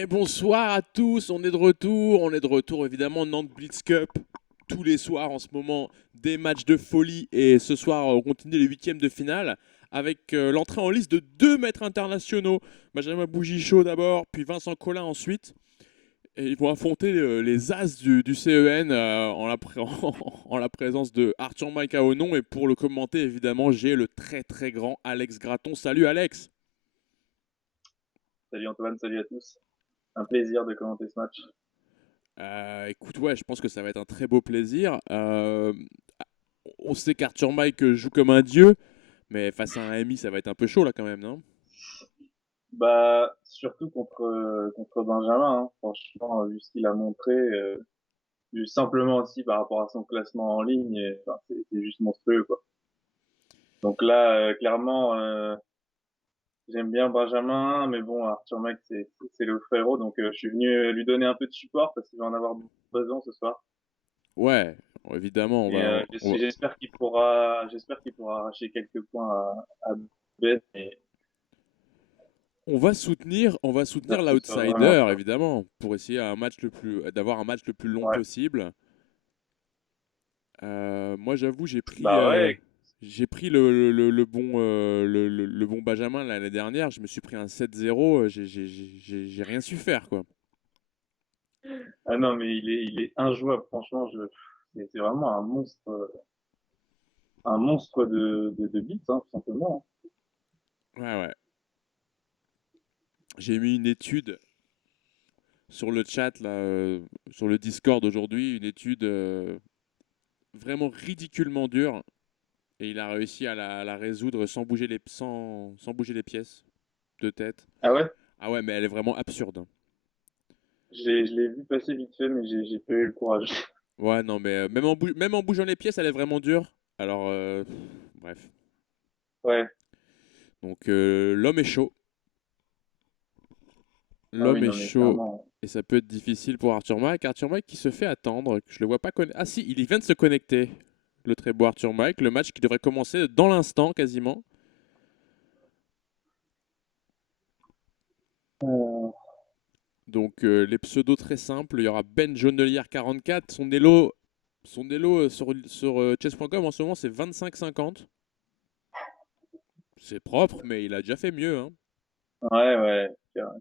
Et bonsoir à tous, on est de retour évidemment Nantes Blitz Cup tous les soirs en ce moment, des matchs de folie et ce soir on continue les huitièmes de finale avec l'entrée en liste de deux maîtres internationaux, Benjamin Bougichaud d'abord, puis Vincent Collin ensuite. Et ils vont affronter les As du CEN en la présence de Arthur Mike Aonon et pour le commenter évidemment j'ai le très très grand Alex Graton. Salut Alex. Salut Antoine, salut à tous. Un plaisir de commenter ce match. Écoute, ouais, je pense que ça va être un très beau plaisir. On sait qu'Arthur Mike joue comme un dieu, mais face à un Emi, ça va être un peu chaud là quand même, non? Bah, surtout contre Benjamin, hein. Franchement, vu ce qu'il a montré, vu simplement aussi par rapport à son classement en ligne, enfin, c'est juste monstrueux, quoi. Donc là, clairement, j'aime bien Benjamin, mais bon, Arthur Mike, c'est le frérot, donc je suis venu lui donner un peu de support parce qu'il va en avoir besoin ce soir. Ouais, évidemment, Et j'espère qu'il pourra arracher quelques points à Bet, et on va soutenir j'espère que ce sera vraiment l'outsider ça. évidemment pour essayer d'avoir un match le plus long Ouais. possible. Moi, j'avoue, Bah ouais. j'ai pris le bon Benjamin l'année dernière. Je me suis pris un 7-0. J'ai rien su faire quoi. Ah non, mais il est injouable. Franchement, c'est vraiment un monstre de beats, hein, tout simplement. Ouais, ouais. J'ai mis une étude sur le chat, là, sur le Discord aujourd'hui, une étude vraiment ridiculement dure. Et il a réussi à la résoudre sans bouger les pièces de tête. Ah ouais? Ah ouais, mais elle est vraiment absurde, hein. Je l'ai vu passer vite fait, mais j'ai pas eu le courage. Ouais, non, mais même en bougeant les pièces, elle est vraiment dure. Alors, bref. Ouais. Donc, l'homme est chaud. Ah L'homme oui, est non, mais chaud. clairement. Et ça peut être difficile pour Arthur Mike. Arthur Mike qui se fait attendre. Je le vois pas connecter. Ah si, il vient de se connecter. Le très beau Arthur Mike. Le match qui devrait commencer dans l'instant quasiment. Euh, Donc les pseudos très simples, il y aura Ben Jonelière 44, son elo sur chess.com en ce moment c'est 25,50. C'est propre mais il a déjà fait mieux, hein. ouais, ouais,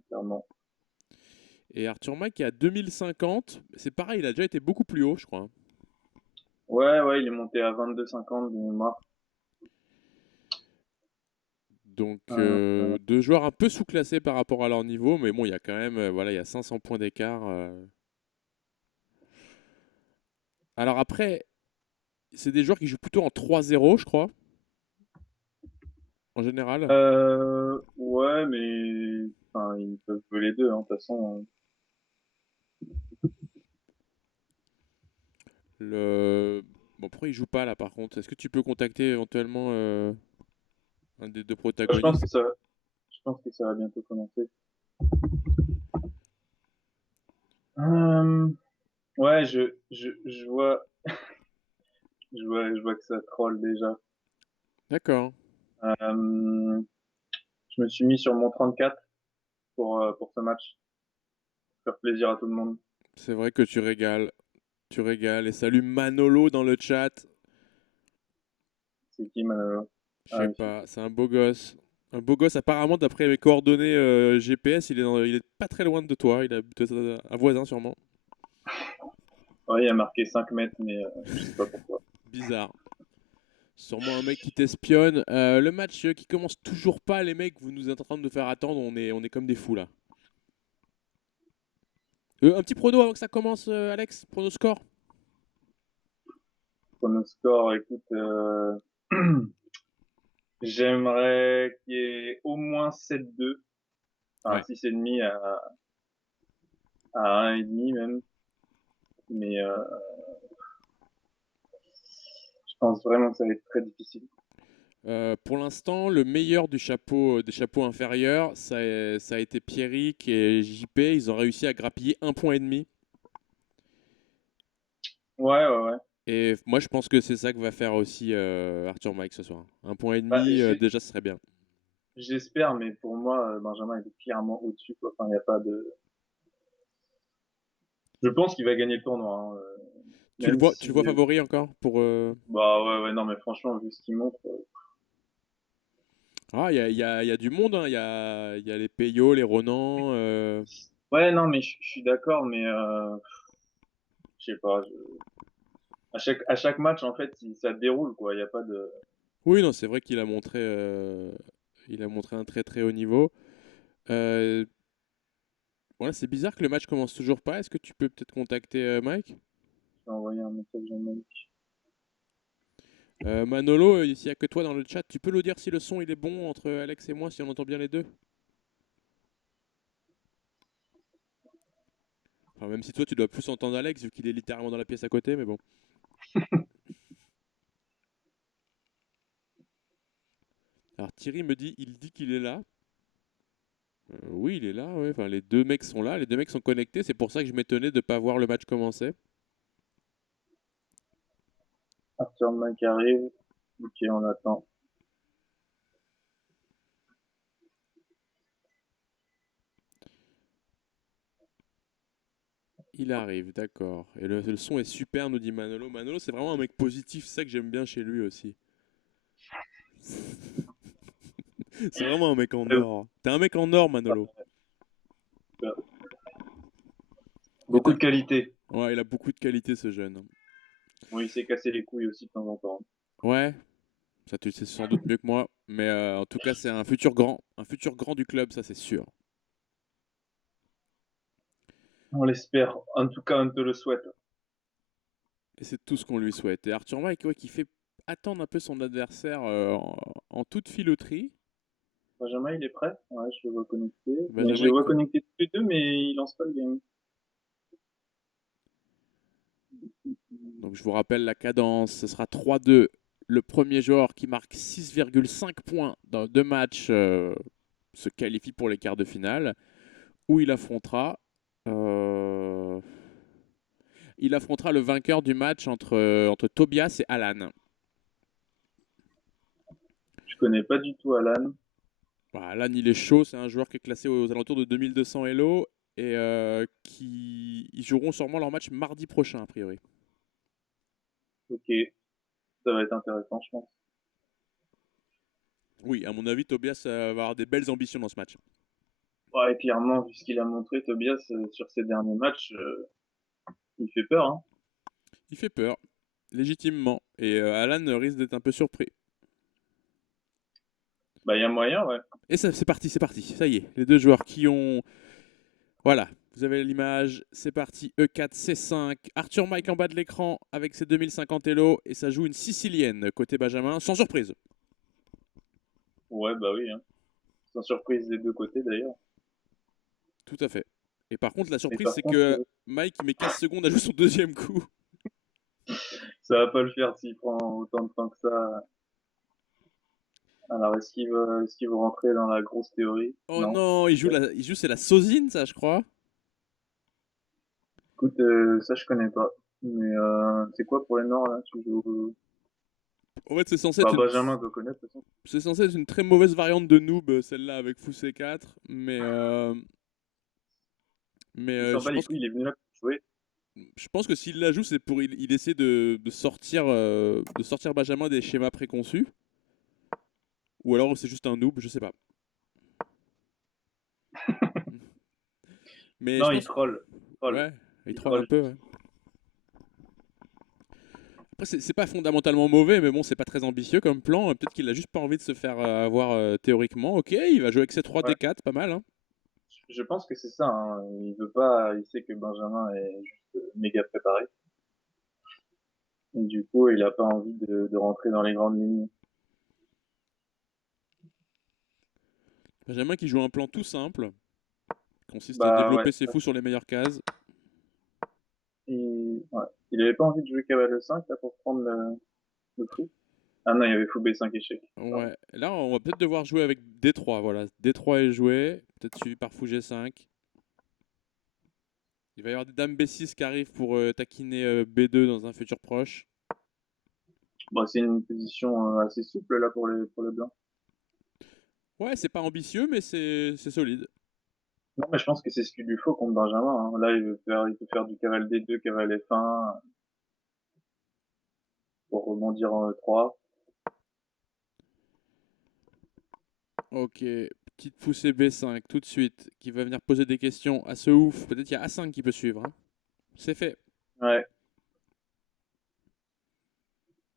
clairement. Et Arthur Mack est à 2050, c'est pareil, il a déjà été beaucoup plus haut je crois. Ouais, ouais, il est monté à 22,50 de mémoire. Donc Euh, deux joueurs un peu sous-classés par rapport à leur niveau, mais bon il y a quand même voilà, il y a 500 points d'écart. Alors après, c'est des joueurs qui jouent plutôt en 3-0 je crois, en général. ouais, mais enfin, ils peuvent jouer les deux, hein, de toute façon. Le... Bon, pourquoi il joue pas là par contre? Est-ce que tu peux contacter éventuellement un des deux Je pense que protagonistes? je pense que ça va bientôt commencer. Euh, ouais, je vois que ça troll déjà. D'accord. Euh, je me suis mis sur mon 34 pour ce match, pour faire plaisir à tout le monde. C'est vrai que tu régales. Tu régales. Et salut Manolo dans le chat. C'est qui, Manolo? Je Ah sais oui. pas, c'est un beau gosse. Un beau gosse, apparemment, d'après mes coordonnées GPS, il est pas très loin de toi. Il a peut-être un voisin, sûrement. Ouais, il a marqué 5 mètres, mais je sais pas pourquoi. Bizarre. Sûrement un mec qui t'espionne. Le match qui commence toujours pas, les mecs, vous nous êtes en train de nous faire attendre. On est comme des fous là. Un petit prono avant que ça commence, Alex. Prono score. Pour nos scores, écoute, j'aimerais qu'il y ait au moins 7-2, enfin Ouais. 6,5 à 1,5 même, mais je pense vraiment que ça va être très difficile. Pour l'instant, le meilleur des chapeaux inférieurs, ça a été Pierrick et JP. Ils ont réussi à grappiller un point et demi. Ouais, ouais, ouais. Et moi, je pense que c'est ça que va faire aussi Arthur Mike ce soir. Un point et Bah, demi, déjà, ce serait bien. j'espère, mais pour moi, Benjamin est clairement au-dessus, quoi. Enfin, il n'y a pas de. Je pense qu'il va gagner le tournoi, hein, même Tu le si, vois favori encore pour. bah ouais, ouais, non, mais franchement, vu ce qu'il montre, Ah, il y a du monde, hein. Il y a les Peyo, les Ronan. ouais, non, mais je suis d'accord, mais je sais pas, à chaque match, en fait, ça déroule, quoi. Il y a pas de. Oui, non, c'est vrai il a montré un très très haut niveau. Euh, voilà, c'est bizarre que le match commence toujours pas. Est-ce que tu peux peut-être contacter Mike? Je vais envoyer un message à Manu. Manolo, s'il n'y a que toi dans le chat, tu peux nous dire si le son il est bon entre Alex et moi, si on entend bien les deux? Enfin, même si toi tu dois plus entendre Alex vu qu'il est littéralement dans la pièce à côté, mais bon. Alors Thierry me dit, il dit qu'il est là. Oui, il est là, ouais. Enfin, les deux mecs sont là, les deux mecs sont connectés. C'est pour ça que je m'étonnais de ne pas voir le match commencer. Arthur Mac arrive. Ok, on attend. Il arrive, d'accord. Et le son est super, nous dit Manolo. Manolo, c'est vraiment un mec positif, c'est ça que j'aime bien chez lui aussi. C'est vraiment un mec en Euh, or. T'es un mec en or, Manolo. Et Beaucoup de qualité. ouais, il a beaucoup de qualité, ce jeune. Bon, il s'est cassé les couilles aussi de temps en temps. Ouais, ça tu le sais sans doute mieux que moi. Mais en tout cas, c'est un futur grand du club, ça c'est sûr. On l'espère. En tout cas, on te le souhaite. Et c'est tout ce qu'on lui souhaite. Et Arthur Mike, ouais, qui fait attendre un peu son adversaire en toute filouterie. Benjamin, il est prêt? Ouais, je le vois connecté. Mais je Benjamin, les vois connectés tous les deux, mais il lance pas le game. donc je vous rappelle la cadence, ce sera 3-2. Le premier joueur qui marque 6,5 points dans deux matchs se qualifie pour les quarts de finale, où euh, il affrontera le vainqueur du match entre Tobias et Alan. Je connais pas du tout Alan. Voilà, Alan, il est chaud, c'est un joueur qui est classé aux alentours de 2200 Elo et qui ils joueront sûrement leur match mardi prochain, a priori. Ok, ça va être intéressant, je pense. Oui, à mon avis, Tobias va avoir des belles ambitions dans ce match. Ouais, clairement, vu ce qu'il a montré, Tobias, sur ses derniers matchs, il fait peur, hein. Il fait peur, légitimement, et Alan risque d'être un peu surpris. Bah, il y a moyen, ouais. Et ça, c'est parti, ça y est, les deux joueurs qui ont... Voilà, vous avez l'image, c'est parti, E4, C5, Arthur Mike en bas de l'écran avec ses 2050 Elo, et ça joue une sicilienne côté Benjamin, sans surprise. Ouais, bah oui, hein. Sans surprise des deux côtés, d'ailleurs. Tout à fait. Et par contre, la Mais surprise, par c'est contre, que Mike il met 15 secondes à jouer son deuxième coup. ça va pas le faire s'il prend autant de temps que ça. Alors, est-ce qu'il veut rentrer dans la grosse théorie? Oh Non. non, il joue c'est la Sosine, ça, je crois. Écoute, ça, je connais pas. Mais, c'est quoi pour les Nords, là? Tu joues... En fait, Bah, Benjamin doit connaître, de toute façon. c'est censé être une très mauvaise variante de noob, celle-là, avec fou C4. Mais Il s'en bat les couilles, il est venu là pour jouer. je pense que s'il la joue, c'est pour il essaie de sortir Benjamin des schémas préconçus. Ou alors c'est juste un noob, je sais pas. Mais je Non, il pense. troll. Troll. Ouais, il Il troll un troll peu, juste. ouais. Après, c'est pas fondamentalement mauvais, mais bon, c'est pas très ambitieux comme plan. Peut-être qu'il a juste pas envie de se faire avoir théoriquement. Ok, il va jouer avec ses 3 Ouais. D4, pas mal, hein. Je pense que c'est ça, hein. Il veut pas, il sait que Benjamin est juste méga préparé. Et du coup, il a pas envie de rentrer dans les grandes lignes. Benjamin qui joue un plan tout simple, qui consiste à Bah, ouais. développer ses fous sur les meilleures cases. Ouais. Il avait pas envie de jouer cavale 5, là, pour prendre le fou. Ah non, il y avait fou B5 échec. Pardon. Ouais, là, on va peut-être devoir jouer avec D3, voilà. D3 est joué, peut-être suivi par fou G5. Il va y avoir des dames B6 qui arrivent pour taquiner B2 dans un futur proche. Bon, c'est une position assez souple, là, pour les blancs. Ouais, c'est pas ambitieux, mais c'est solide. Non, mais je pense que c'est ce qu'il lui faut contre Benjamin, hein. Là, il peut faire du cavale D2, cavale F1 pour rebondir en E3. Ok, petite poussée B5 tout de suite, qui va venir poser des questions à ce ouf. Peut-être qu'il y a A5 qui peut suivre, hein. C'est fait. Ouais.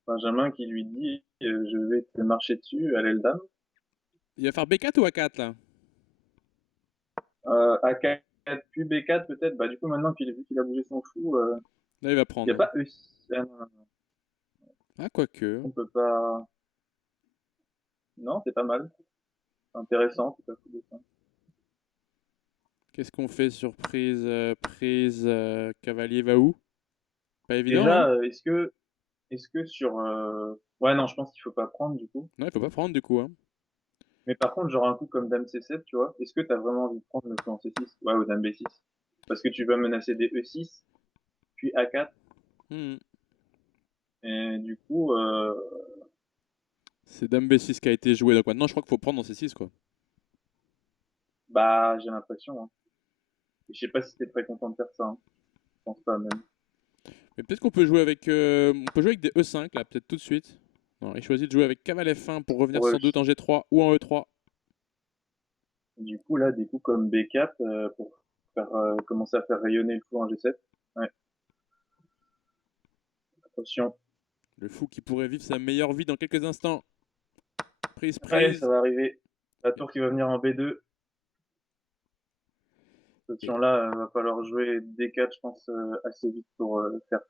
Benjamin qui lui dit je vais te marcher dessus à l'aile dame. Il va faire B4 ou A4 là? A4 puis B4 peut-être. Bah du coup maintenant vu qu'il a bougé son fou, Là, il va il n'y a prendre, ouais. pas E6. Ah, non, Ah, quoique. on peut pas. Non, c'est pas mal. C'est intéressant, c'est pas fou de ça. Qu'est-ce qu'on fait sur prise cavalier va où? Pas évident, hein? Déjà, est-ce que sur ouais non, je pense qu'il faut pas prendre du coup. Non, il faut pas prendre du coup, hein. Mais par contre, genre un coup comme dame C7, tu vois, est-ce que t'as vraiment envie de prendre le flanc C6? Ouais, ou dame B6. Parce que tu vas menacer des E6, puis A4, Hmm. et du coup, C'est Dame B6 qui a été joué, donc maintenant je crois qu'il faut prendre dans C6 quoi. bah j'ai l'impression, hein. Et je sais pas si t'es très content de faire ça, hein. Je pense pas même. Mais peut-être qu'on peut jouer avec, on peut jouer avec des E5 là, peut-être tout de suite. Non, il choisit de jouer avec cavale F1 pour revenir Ouais, sans doute en G3 ou en E3. du coup là, des coups comme B4 pour faire commencer à faire rayonner le fou en G7. Ouais, attention. Le fou qui pourrait vivre sa meilleure vie dans quelques instants. Prise, Ouais, ça prise. va arriver. La tour qui va venir en B2. Et, Attention là, va falloir jouer D4, je pense, assez vite pour faire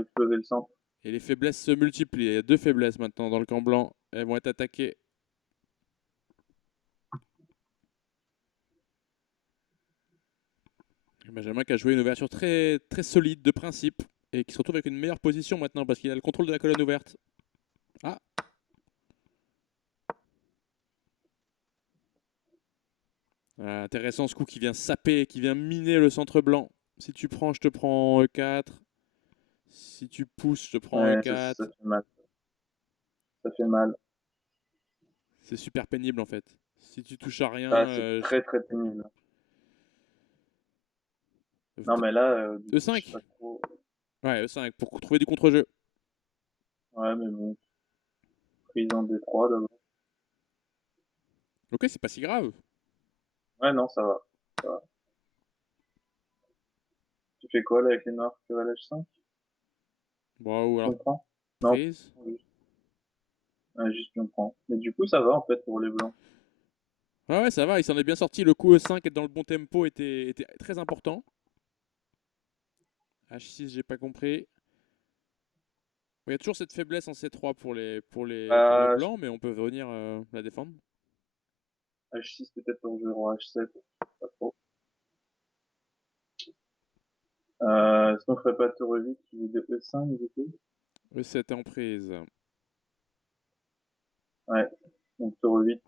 exploser le centre. et les faiblesses se multiplient. Il y a deux faiblesses maintenant dans le camp blanc. Elles vont être attaquées. Benjamin qui a joué une ouverture très, très solide de principe et qui se retrouve avec une meilleure position maintenant parce qu'il a le contrôle de la colonne ouverte. Ah, intéressant ce coup qui vient saper, qui vient miner le centre blanc. Si tu prends, je te prends E4. Si tu pousses, je te prends Ouais, ça E4. fait mal. Ça fait mal. C'est super pénible en fait. Si tu touches à rien, Ah, c'est très très pénible. Non, peut-être mais là, du coup, je sais E5. pas trop. Ouais, E5 pour trouver du contre-jeu. Ouais, mais bon, prise en D3 d'abord. Ok, c'est pas si grave. Ouais, non, ça va. Ça va. Tu fais quoi là avec les noirs? Tu vas à l'H5? Bon, ou alors On prend? Non, prise. juste, ouais, juste on prend. Mais du coup, ça va en fait pour les blancs. Ouais, ouais, ça va, il s'en est bien sorti. Le coup E5 être dans le bon tempo était très important. H6, j'ai pas compris. Il y a toujours cette faiblesse en C3 pour les Euh, blancs, mais on peut venir la défendre. H6 peut-être pour jouer roi H7. Pas trop. Est-ce qu'on ferait pas tour 8 qui est de E5 du coup? E7 en prise. Ouais. Donc tour 8.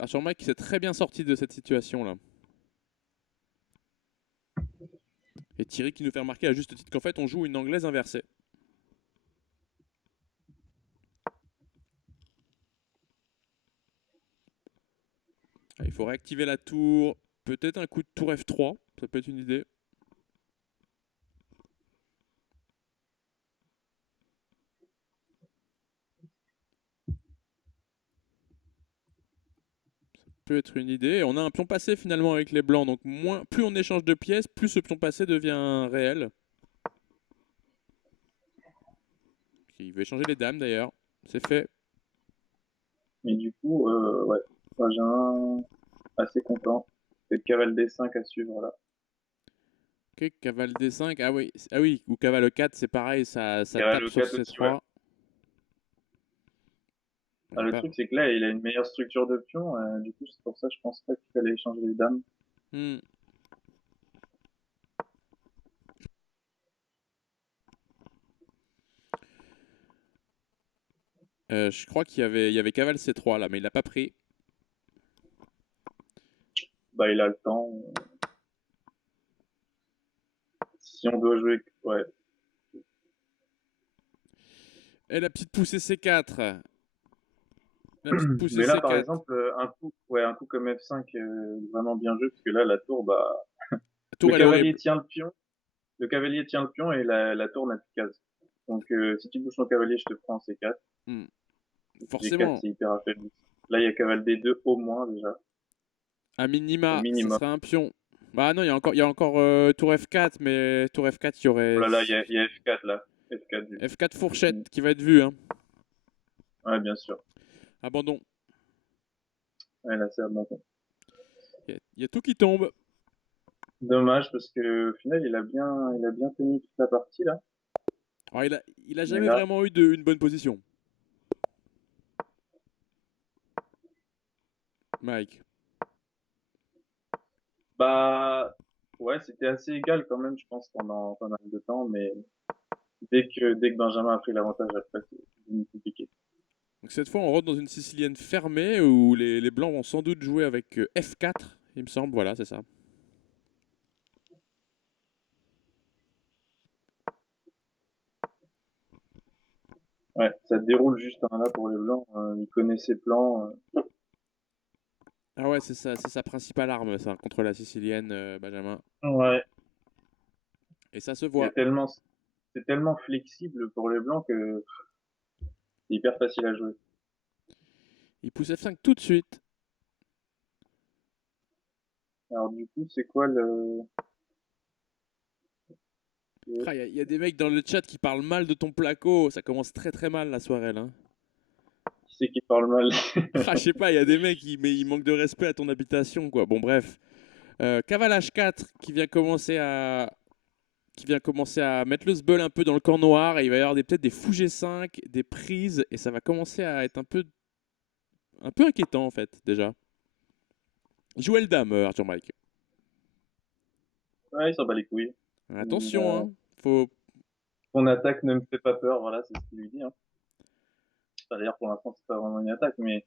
Arthur Mike s'est très bien sorti de cette situation-là. Et Thierry qui nous fait remarquer à juste titre qu'en fait on joue une anglaise inversée. Ah, il faut réactiver la tour. Peut-être un coup de tour F3, ça peut être une idée. Peut être une idée. On a un pion passé finalement avec les blancs, donc moins, plus on échange de pièces, plus ce pion passé devient réel. Il veut échanger les dames d'ailleurs. C'est fait. Mais du coup, ouais. Benjamin, assez content. C'est cavale D5 à suivre là. Ok, cavale D5. Ah oui, ou cavale E4, c'est pareil, ça Cavale tape sur E4 aussi, ouais. C3. Il Ah, y a le pas. truc, c'est que là, il a une meilleure structure de pion. Du coup, c'est pour ça que je pense pas qu'il fallait échanger les dames. Hmm. Je crois il y avait cavale C3 là, mais il l'a pas pris. Bah, il a le temps. Si on doit jouer, ouais. Et la petite poussée C4. La petite poussée Mais là, par C4. exemple, un coup comme F5, vraiment bien joué, parce que là, la tour, bah, La le tour, elle est cavalier horrible. tient le pion, le cavalier tient le pion et la tour n'a plus de case. Donc, si tu bouges ton cavalier, je te prends en C4. Hmm. G4, Forcément, c'est hyper affaibli. Là, il y a cavale D2 au moins, déjà, à au minima, ça minimum. serait un pion. Bah non, il y a encore tour F4, mais tour F4, il y Oh aurait là là, il y a F4, là. F4, F4 fourchette qui va être vue. Hein. ouais, bien sûr. Abandon. Ouais, là, c'est abandon. Il y a tout qui tombe. Dommage, parce que, au final, il a bien tenu toute la partie, là. Alors, il a Mais jamais là, vraiment eu une bonne position, Mike. bah, ouais, c'était assez égal quand même, je pense, pendant pas mal de temps, mais dès que Benjamin a pris l'avantage après, c'est devenu compliqué. Donc cette fois, on rentre dans une sicilienne fermée où les blancs vont sans doute jouer avec F4, il me semble. Voilà, c'est ça. Ouais, ça déroule juste là pour les blancs. Il connaît ses plans. Ah ouais, c'est sa principale arme, ça, contre la sicilienne, Benjamin. Ouais. Et ça se Il y a voit. tellement, c'est tellement flexible pour les blancs que c'est hyper facile à jouer. Il pousse F5 tout de suite. Alors du coup, c'est quoi le... Ah, il y a des mecs dans le chat qui parlent mal de ton placo. Ça commence très très mal la soirée là. Qui c'est qui parle mal? Ah, je sais pas, il y a des mecs mais ils manquent de respect à ton habitation quoi. Bon bref. Cavale H4 qui vient commencer à mettre le sbeul un peu dans le camp noir et il va y avoir peut-être des fous G5, des prises et ça va commencer à être un peu inquiétant en fait déjà. Jouez le dame, Arthur Mike. Ouais, il s'en bat les couilles. Attention, hein. Faut. Ton attaque ne me fait pas peur, voilà, c'est ce qu'il lui dit. Hein. Enfin, d'ailleurs, pour l'instant, c'est pas vraiment une attaque, mais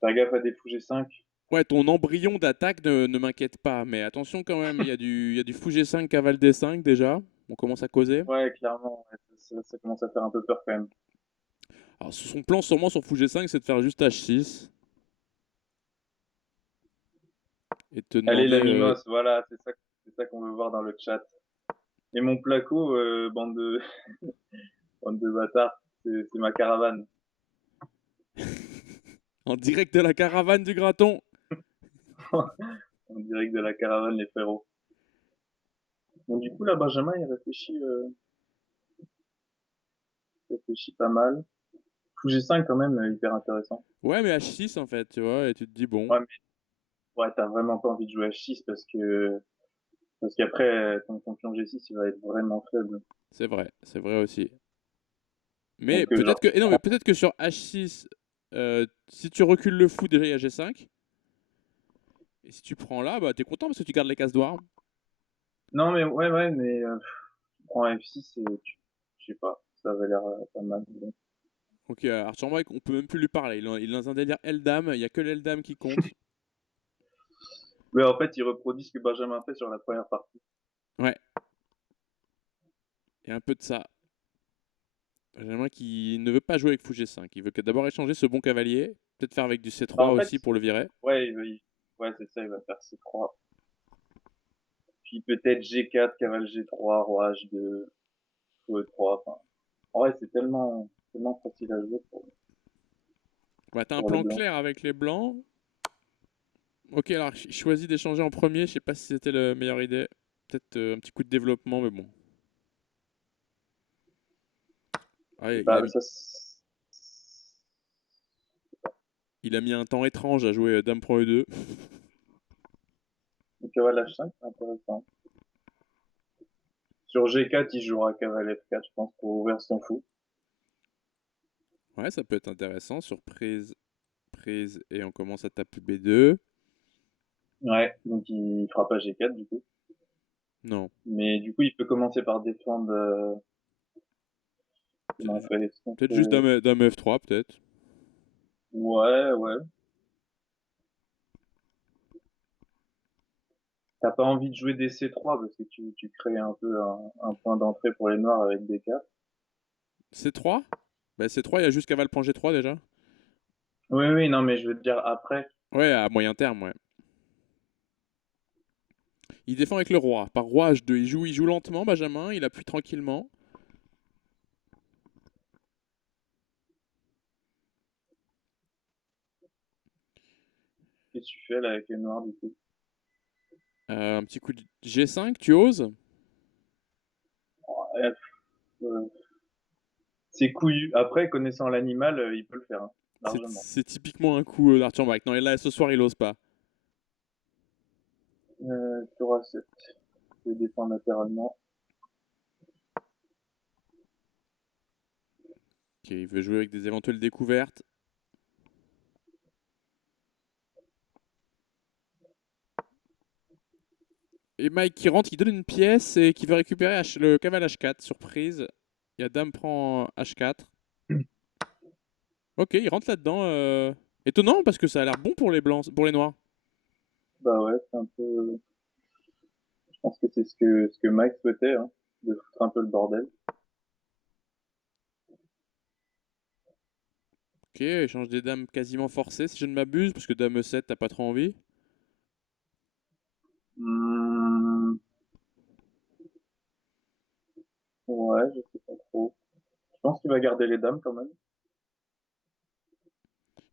faire gaffe à des fous G5. Ouais, ton embryon d'attaque ne m'inquiète pas, mais attention quand même, il y a du fou G5, cavale D5 déjà. On commence à causer. Ouais, clairement, ouais, ça commence à faire un peu peur quand même. Alors, son plan sûrement sur fou G5, c'est de faire juste H6 et te Allez, demander. la Mimos, voilà, c'est ça qu'on veut voir dans le chat. Et mon placo, bande de bâtards, c'est ma caravane. En direct de la caravane du graton. En direct de la caravane, les frérots. Bon, du coup, là, Benjamin, il réfléchit pas mal. Fou G5, quand même, hyper intéressant. Ouais, mais H6 en fait, tu vois, et tu te dis bon, Ouais, mais ouais, t'as vraiment pas envie de jouer H6 parce qu'après, ton pion G6, il va être vraiment faible. c'est vrai aussi. Mais Donc, peut-être genre, que, et non, mais peut-être que sur H6, si tu recules le fou, déjà il y a G5. Et si tu prends là, bah t'es content parce que tu gardes les cases noires. non, mais ouais, mais tu prends F6 et je sais pas, ça avait l'air pas mal. Bon. Donc Arthur Mike, on peut même plus lui parler. Il est dans un délire Eldam, il y a que l'Eldam qui compte. Mais en fait, il reproduit ce que Benjamin fait sur la première partie. Ouais, il y a un peu de ça. Benjamin qui ne veut pas jouer avec fou G5. Il veut que d'abord échanger ce bon cavalier. Peut-être faire avec du Bah, C3 en fait, aussi pour le virer. ouais, ouais, c'est ça, il va faire C3. Puis peut-être G4, cavale G3, roi H2, fou E3. Enfin, en vrai, c'est tellement facile à jouer Bah, t'as un pour les plan blancs. clair avec les blancs. Ok, alors choisis d'échanger en premier. Je sais pas si c'était la meilleure idée. Peut-être un petit coup de développement, mais bon. Ah, Et il a bah, mis, il a mis un temps étrange à jouer Dame Prend E2. le cavale H5, c'est intéressant. Sur G4, il jouera cavale F4, je pense, pour ouvrir son fou. Ouais, ça peut être intéressant. Surprise, prise, et on commence à taper B2. Ouais, donc il fera pas G4 du coup. Non. Mais du coup, il peut commencer par défendre. Comment on Peut-être fait est-ce qu'on peut-être juste fait- dame F3, peut-être. Ouais. T'as pas envie de jouer des C3 parce que tu crées un peu un point d'entrée pour les noirs avec des 4. C3. Bah, C3, il y a juste cavale prend G3 déjà. Oui, oui, non, mais je veux te dire après. Ouais, à moyen terme, ouais. Il défend avec le roi. Par roi H2, il joue lentement, Benjamin, il appuie tranquillement. Qu'est-ce que tu fais là avec les noirs du coup? Un petit coup de G5, tu oses? Ouais, c'est couillu. Après, connaissant l'animal, il peut le faire, hein, largement. C'est typiquement un coup d'Arthur Mike. Non, et là, ce soir, il ose pas. Tour A7. Je vais défendre latéralement. Ok, il veut jouer avec des éventuelles découvertes. Et Mike qui rentre, qui donne une pièce et qui veut récupérer le cavale H4. Surprise. Il y a Dame prend H4. Ok, il rentre là-dedans. Étonnant parce que ça a l'air bon pour les blancs, pour les noirs. Bah ouais, c'est un peu. Je pense que c'est ce que Mike souhaitait, hein, de foutre un peu le bordel. Ok, échange des dames quasiment forcées si je ne m'abuse, parce que Dame E7, t'as pas trop envie. Hmm, ouais, je sais pas trop. Je pense qu'il va garder les dames quand même,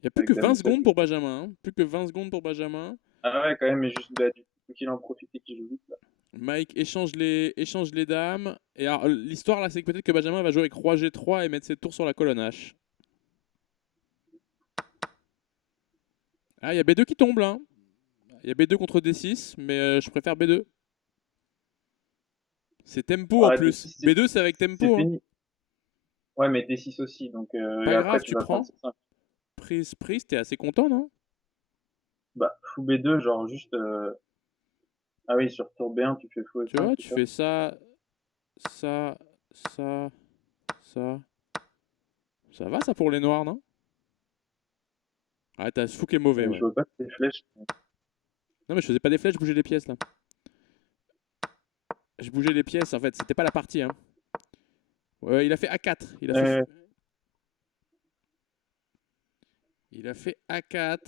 Il y a plus que avec Dame 20 E7. secondes pour Benjamin. Plus que 20 secondes pour Benjamin. Ah ouais, quand même, mais juste bah, du coup, faut qu'il en profite et qu'il joue vite là. Mike échange les dames. Et alors, l'histoire là, c'est que peut-être que Benjamin va jouer avec Roi G3 et mettre ses tours sur la colonne H. Ah, il y a B2 qui tombe là. Il y a B2 contre D6, mais je préfère B2. C'est tempo en Ah, plus. D6, B2, c'est avec c'est tempo. Hein. fini. Ouais, mais D6 aussi, donc et Pas après grave, tu tu vas prendre prends. C5. Prise, t'es assez content, non? Bah, fou B2, genre juste. Ah oui, sur tour B1, tu fais fou Tu E5, vois, c'est tu ça? fais ça, ça, ça, ça. Ça va ça pour les noirs, non? Ah, t'as ce fou qui est mauvais, Je ouais. vois pas tes flèches. Non, mais je faisais pas des flèches, je bougeais les pièces là. Je bougeais les pièces en fait, c'était pas la partie. Hein. Ouais, il a fait A4. Euh, Il a fait A4.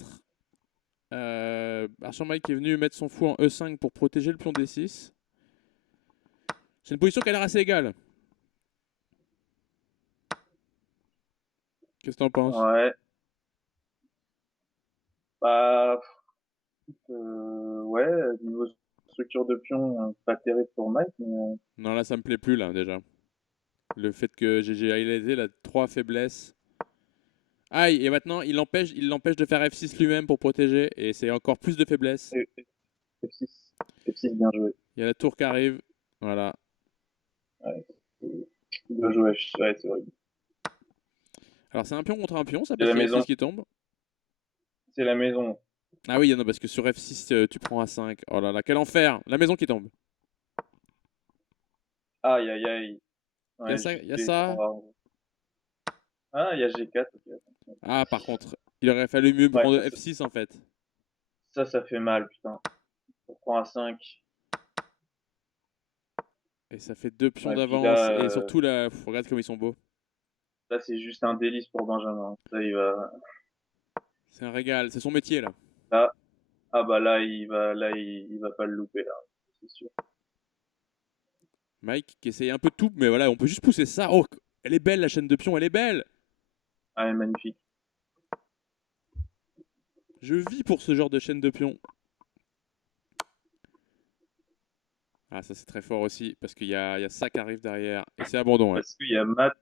Archer Mike est venu mettre son fou en E5 pour protéger le pion D6. C'est une position qui a l'air assez égale. Qu'est-ce que t'en penses? ouais. Bah, ouais, niveau structure de pion, pas terrible pour Mike, mais Non, là, ça me plaît plus, là, déjà. Le fait que GG highlighté, la 3 faiblesses. Aïe, et maintenant, il l'empêche de faire F6 lui-même pour protéger, et c'est encore plus de faiblesse. F6. F6 bien joué. Il y a la tour qui arrive. Voilà. Ouais, bien joué. Ouais, c'est vrai. Alors, c'est un pion contre un pion, ça, C'est parce la qu'il y a F6 maison. qui tombe. C'est la maison. Ah oui, non, parce que sur F6, tu prends A5. Oh là là, quel enfer! La maison qui tombe. Aïe, aïe, aïe. Il y a Ouais, ça, il y a JP, ça. 3. Ah, il y a G4. Ok, attends. Ah, par contre, il aurait fallu mieux Ouais, prendre F6 en fait. ça fait mal, putain. On prend un 5. Et ça fait 2 pions Ouais, puis d'avance. là, Et surtout, là, regarde comme ils sont beaux. là c'est juste un délice pour Benjamin. Ça, il va. C'est un régal, c'est son métier là. Là, ah bah là, il va pas le louper, là. C'est sûr. Mike qui essaye un peu de tout, mais voilà, on peut juste pousser ça. Oh, elle est belle la chaîne de pions, elle est belle! Ah, magnifique. Je vis pour ce genre de chaîne de pions. Ah, ça c'est très fort aussi, parce qu'il y a ça qui arrive derrière. Et c'est abandon, ouais. Parce qu'il y a Matt.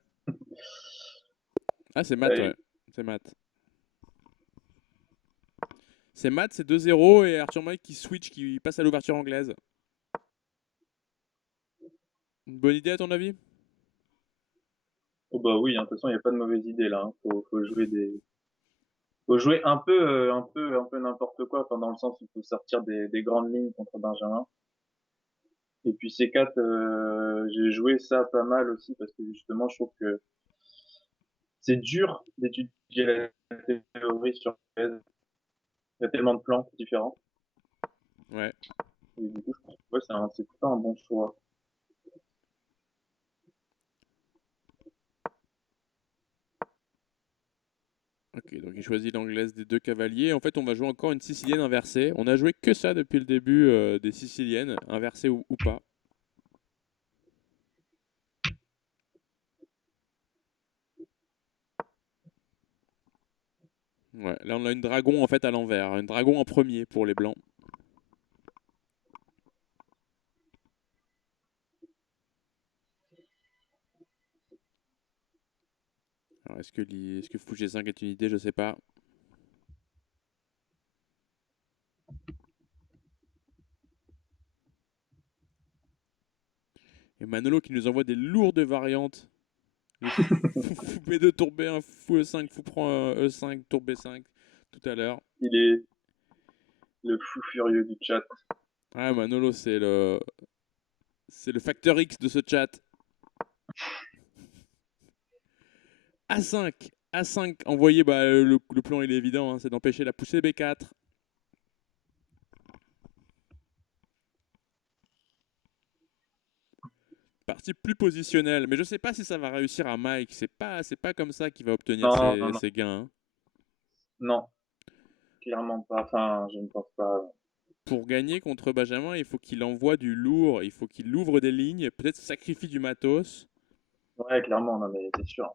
Ah, c'est mat, ouais. Allez, C'est mat. C'est mat, c'est 2-0 et Arthur Mike qui switch, qui passe à l'ouverture anglaise. Une bonne idée à ton avis? oh bah oui, hein, de toute façon, il n'y a pas de mauvaise idée là, hein. Faut jouer un peu n'importe quoi, enfin, dans le sens où il faut sortir des grandes lignes contre Benjamin. Et puis C4, j'ai joué ça pas mal aussi parce que justement, je trouve que c'est dur d'étudier la théorie sur l'aise. Il y a tellement de plans différents. Ouais. Et du coup, je pense que ouais, c'est plutôt un bon choix. Ok, donc il choisit l'anglaise des deux cavaliers. En fait, on va jouer encore une sicilienne inversée. On a joué que ça depuis le début des siciliennes, inversées ou pas. Ouais, là on a une dragon en fait à l'envers, une dragon en premier pour les blancs. Alors est-ce que fou G5 est une idée? Je sais pas. Et Manolo qui nous envoie des lourdes variantes. Les fou B2 tour B1, fou E5, fou prend E5, tour B5 tout à l'heure. Il est le fou furieux du chat. Ah, Manolo, c'est le facteur X de ce chat. A5, A5 envoyé, bah, le plan il est évident, hein, c'est d'empêcher la poussée B4. Partie plus positionnelle, mais je sais pas si ça va réussir à Mike. C'est pas comme ça qu'il va obtenir Non, non, ses, non, ses gains, hein. non, clairement pas. Enfin, je ne pense pas. Pour gagner contre Benjamin, il faut qu'il envoie du lourd, il faut qu'il ouvre des lignes, peut-être sacrifie du matos. Ouais, clairement, non, mais c'est sûr.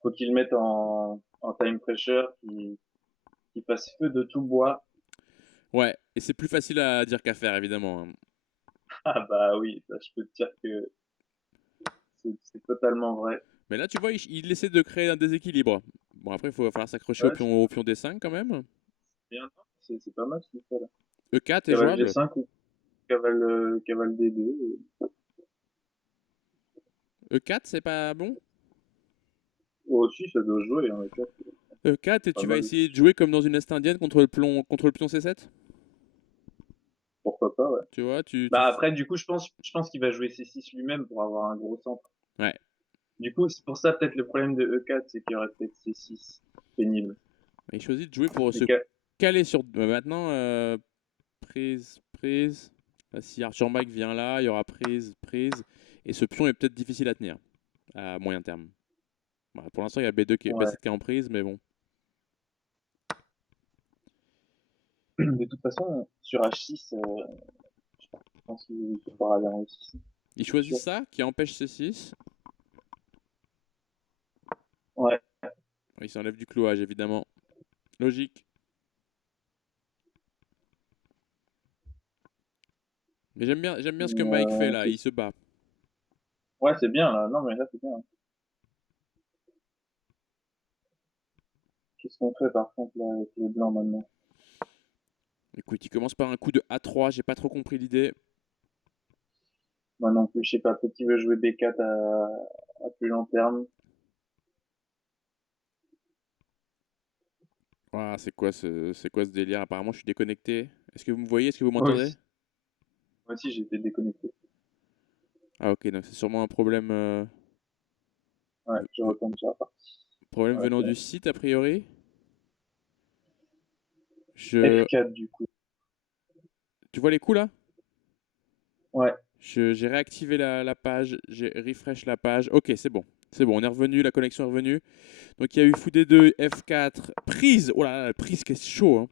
Faut qu'il le mette en time pressure, qu'il fasse feu de tout bois. Ouais, et c'est plus facile à dire qu'à faire, évidemment, hein. Ah bah oui, ça, je peux te dire que c'est totalement vrai. Mais là, tu vois, il essaie de créer un déséquilibre. Bon, après, il va falloir s'accrocher au Ouais, pion, au pion D5 quand même. c'est bien, c'est pas mal ce qu'il fait là. E4 est Cavale jouable. G5 ou cavale D2. E4, c'est pas bon. Oh, aussi, ça doit jouer, hein, le 4, E4, et pas tu vas mal essayer aussi. de jouer comme dans une Est indienne contre le pion C7. Pourquoi pas, ouais. Tu vois, Bah après, du coup, je pense qu'il va jouer C6 lui-même pour avoir un gros centre. Ouais. Du coup, c'est pour ça peut-être le problème de E4, c'est qu'il y aurait peut-être C6 pénible. Il choisit de jouer pour Mais se caler sur. Maintenant, prise, prise. Là, si Arthur Mike vient là, il y aura prise, prise. Et ce pion est peut-être difficile à tenir à moyen terme. Voilà, pour l'instant, il y a B2 ouais. B7 qui est en prise, mais bon. De toute façon, sur H6, je pense qu'il faudra aller en E6. Il C'est choisit sûr. ça, qui empêche C6. Ouais. Il s'enlève du clouage, évidemment. Logique. Mais j'aime bien ce que Mike fait là, il se bat. Ouais, c'est bien là. Non, mais là, c'est bien. Qu'est-ce qu'on fait par contre là avec les blancs maintenant? Écoute, il commence par un coup de A3, j'ai pas trop compris l'idée. Moi non plus, je sais pas. Peut-être qu'il veut jouer B4 à plus long terme. Ah, c'est quoi ce délire? Apparemment, je suis déconnecté. Est-ce que vous me voyez? Est-ce que vous Moi m'entendez? aussi, moi aussi, j'ai été déconnecté. Ah, ok, donc c'est sûrement un problème, Ouais, je retourne sur la partie. problème Ouais, venant c'est du bon. site, a priori. Je... F4 du coup. Tu vois les coups là? Ouais. J'ai réactivé la page, j'ai refresh la page. Ok, c'est bon. C'est bon, on est revenu, la connexion est revenue. Donc il y a eu fou D2, F4, prise. Oh là là, la prise qui est chaud, hein.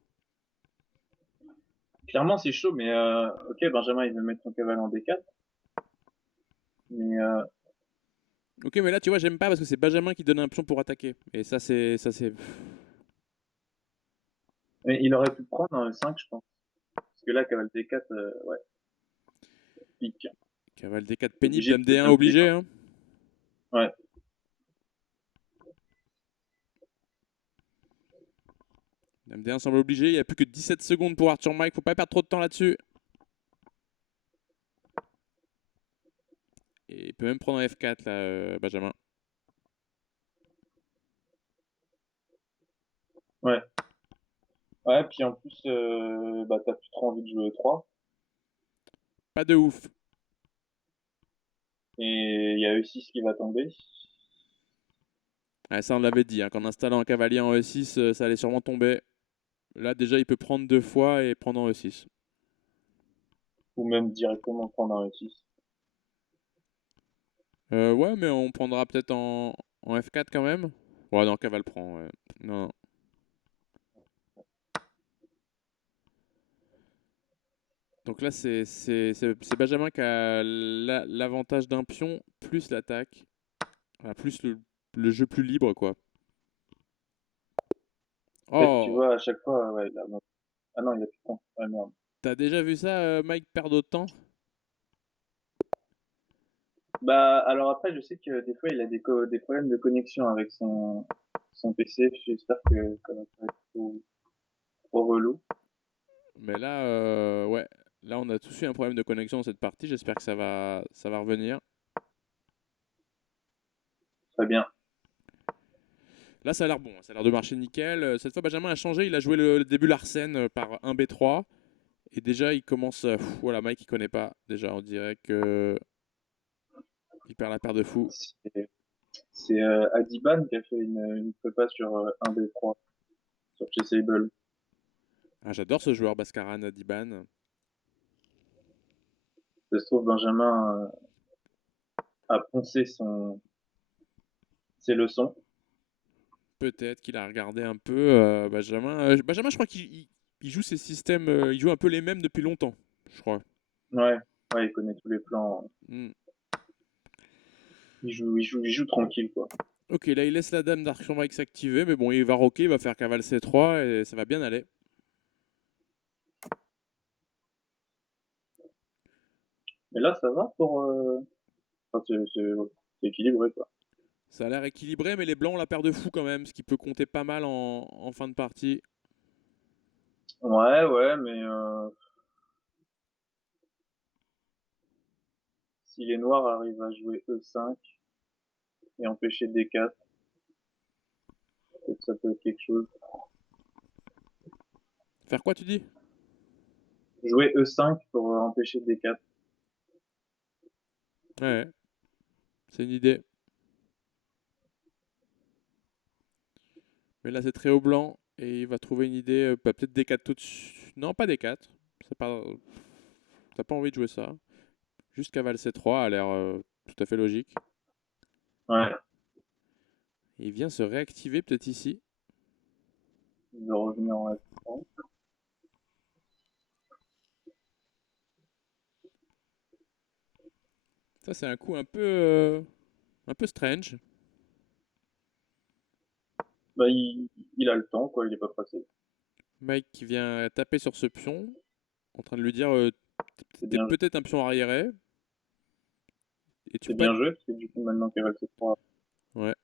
Clairement, c'est chaud, mais ok, Benjamin, il veut mettre son cavale en D4. Mais, Ok, mais là, tu vois, j'aime pas parce que c'est Benjamin qui donne un pion pour attaquer. Et ça c'est. mais il aurait pu prendre un E5, je pense. Parce que là, cavale D4, ouais, pique. Cavale D4 C'est pénible, obligé dame de D1 jumper, obligé, hein. hein. Ouais. Dame D1 semble obligé, il n'y a plus que 17 secondes pour Arthur Mike, faut pas perdre trop de temps là-dessus. Et il peut même prendre un F4 là, Benjamin. Ouais. Ouais, puis en plus, bah, t'as plus trop envie de jouer E3. Pas de ouf. Et il y a E6 qui va tomber. Ouais, ça on l'avait dit, hein, qu'en installant un cavalier en E6, ça allait sûrement tomber. Là déjà il peut prendre deux fois et prendre en E6. Ou même directement prendre un E6. Ouais, mais on prendra peut-être en F4 quand même. Ouais, non, cavale prend, ouais. Non, non. Donc là, c'est Benjamin qui a l'avantage d'un pion, plus l'attaque, enfin, plus le jeu plus libre, quoi. En fait, tu Oh, vois, à chaque fois, ouais, ah non, il a plus de temps. Ah merde. t'as déjà vu ça, Mike perdre autant? Bah, alors après, je sais que des fois, il a des problèmes de connexion avec son PC. J'espère que ça va pas être trop relou. Mais là, ouais, là, on a tous eu un problème de connexion dans cette partie. J'espère que ça va revenir. Très bien. Là, ça a l'air bon, hein, ça a l'air de marcher nickel. Cette fois, Benjamin a changé. Il a joué le début Larsen par un B3. Et déjà, il commence. Voilà, Mike, il connaît pas. Déjà, on dirait que il perd la paire de fou. C'est Adiban qui a fait une prépa sur un b 3 sur Chessable. Ah, j'adore ce joueur, Baskaran Diban. Ça se trouve, Benjamin a poncé ses leçons. Peut-être qu'il a regardé un peu Benjamin. Benjamin, je crois qu'il joue ses systèmes. Il joue un peu les mêmes depuis longtemps, je crois. Ouais, ouais, il connaît tous les plans. Hmm. Il joue tranquille, quoi. Ok, là, il laisse la dame d'arc sur Mike s'activer. Mais bon, il va rocker, il va faire cavale C3 et ça va bien aller. Mais là, ça va pour, enfin, c'est équilibré, quoi. Ça a l'air équilibré, mais les blancs ont la paire de fou quand même, ce qui peut compter pas mal en fin de partie. Ouais, ouais, mais si les noirs arrivent à jouer E5 et empêcher D4, peut-être que ça peut être quelque chose. Faire quoi, tu dis? Jouer E5 pour empêcher D4. Ouais, c'est une idée. Mais là, c'est très haut blanc et il va trouver une idée. Peut-être D4 tout de suite. Non, pas D4. T'as pas envie de jouer ça. Juste cavale C3 a l'air tout à fait logique. Ouais, Et il vient se réactiver peut-être ici. il veut revenir en F3. Ça, c'est un coup un peu strange. Bah, il a le temps, quoi, il est pas pressé. Mike qui vient taper sur ce pion, en train de lui dire C'est t'es bien, peut-être un pion arriéré et tu c'est peux pas bien être. joué, parce que du coup, maintenant qu'il reste 3. Ouais.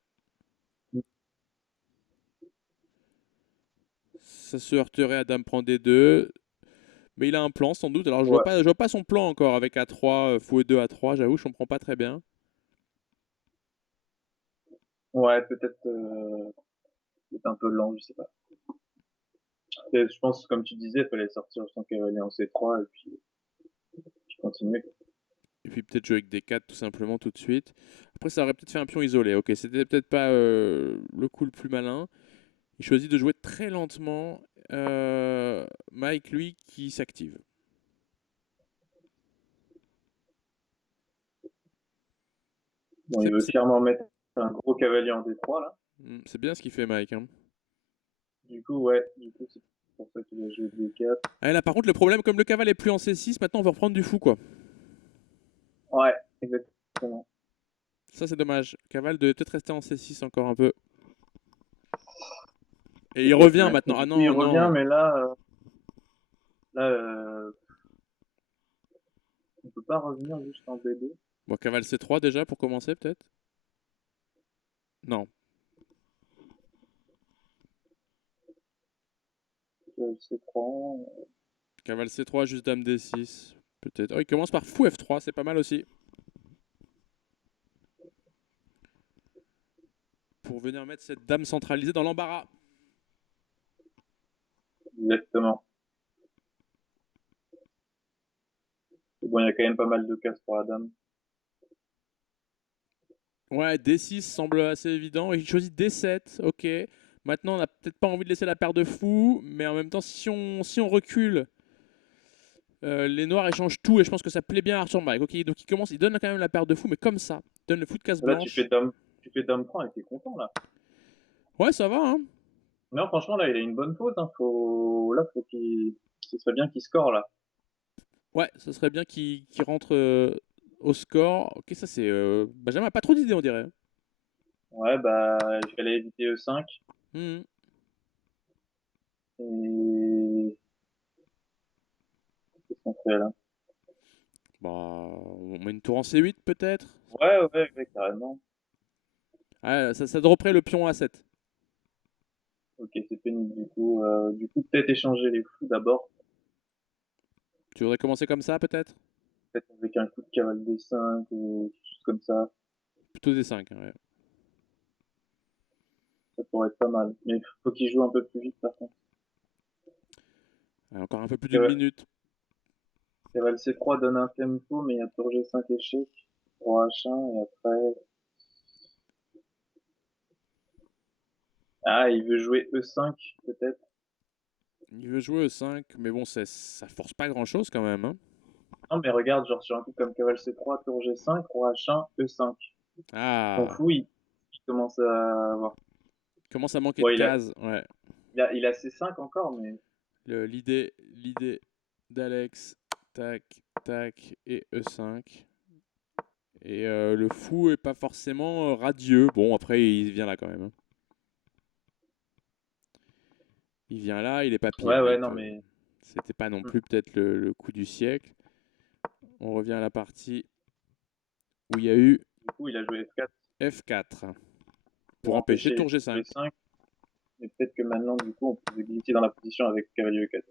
Ça se heurterait à dame prend D2. Mais il a un plan sans doute. Alors Ouais, je vois pas son plan encore avec A3, fou et 2 A3, j'avoue, je comprends pas très bien. ouais, peut-être un peu lent, je sais pas. Et je pense, comme tu disais, il fallait sortir son cavalier en C3 et puis continuer. Et puis peut-être jouer avec des 4 tout simplement tout de suite. Après ça aurait peut-être fait un pion isolé. Ok, c'était peut-être pas le coup le plus malin. Il choisit de jouer très lentement. Mike, lui, qui s'active. Bon, il C'est veut c'est- clairement mettre un gros cavalier en D3, là. c'est bien ce qu'il fait Mike, hein. Du coup, c'est pour ça qu'il a joué D4. Ah, là par contre le problème, comme le cavale est plus en C6, maintenant on va reprendre du fou quoi. Ouais, exactement. Ça c'est dommage. Cavale devait peut-être rester en C6 encore un peu. Et il Peut-être, revient ouais. Et maintenant. Ah du coup, il non, revient, non. mais là, on peut pas revenir juste en B2. Bon, cavale C3 déjà pour commencer peut-être. Non. C3. Cavale C3, juste dame D6. Peut-être. Oh, il commence par fou F3, c'est pas mal aussi. Pour venir mettre cette dame centralisée dans l'embarras. Exactement. Et bon, il y a quand même pas mal de cases pour la dame. Ouais, D6 semble assez évident. Et il choisit D7, ok. Maintenant, on n'a peut-être pas envie de laisser la paire de fou, mais en même temps, si on recule, les noirs échangent tout et je pense que ça plaît bien à Arthur Mike. Ok, donc il donne quand même la paire de fou, mais comme ça. Il donne le fou de casse Là, blanche. tu fais dame prend et t'es content, là. Ouais, ça va, hein. Non, franchement, là, il a une bonne faute, hein. Ce serait bien qu'il score, là. Ouais, ce serait bien qu'il rentre au score. Ok, ça c'est. Benjamin a pas trop d'idées, on dirait. Ouais, bah, j'allais éviter E5. Mhm. Et qu'est-ce qu'on fait là? Bah, on met une tour en C8 peut-être. Ouais, carrément. Ah, ça dropperait le pion A7. Ok, c'est pénible du coup. Peut-être échanger les fous d'abord. Tu voudrais commencer comme ça peut-être? Peut-être avec un coup de cavale D5 ou quelque chose comme ça. Plutôt D5. Ouais. Ça pourrait être pas mal. Mais il faut qu'il joue un peu plus vite par contre. Ah, encore un peu plus d'une Cavale, minute. cavale C3 donne un tempo, mais il y a tour G5 échec. Roi H1 et après. Ah, il veut jouer E5 peut-être. Il veut jouer E5, mais bon, ça force pas grand-chose quand même, hein. Non, mais regarde, genre sur un coup comme cavale C3, tour G5, roi H1, E5. Ton Ah, fou, il commence à avoir. commence à manquer de Bon, cases. Ouais. il a C5 encore, mais L'idée d'Alex, tac, tac, et E5. Et le fou est pas forcément radieux. Bon, après, il vient là quand même, hein. Il vient là, il est pas pire, ouais, mec. non, mais C'était pas non hmm, plus peut-être le coup du siècle. On revient à la partie où il y a eu du coup, il a joué F4 F4 pour pour empêcher empêcher les tour tours G5. G5. Mais peut-être que maintenant, du coup, on peut glisser dans la position avec cavalier E4.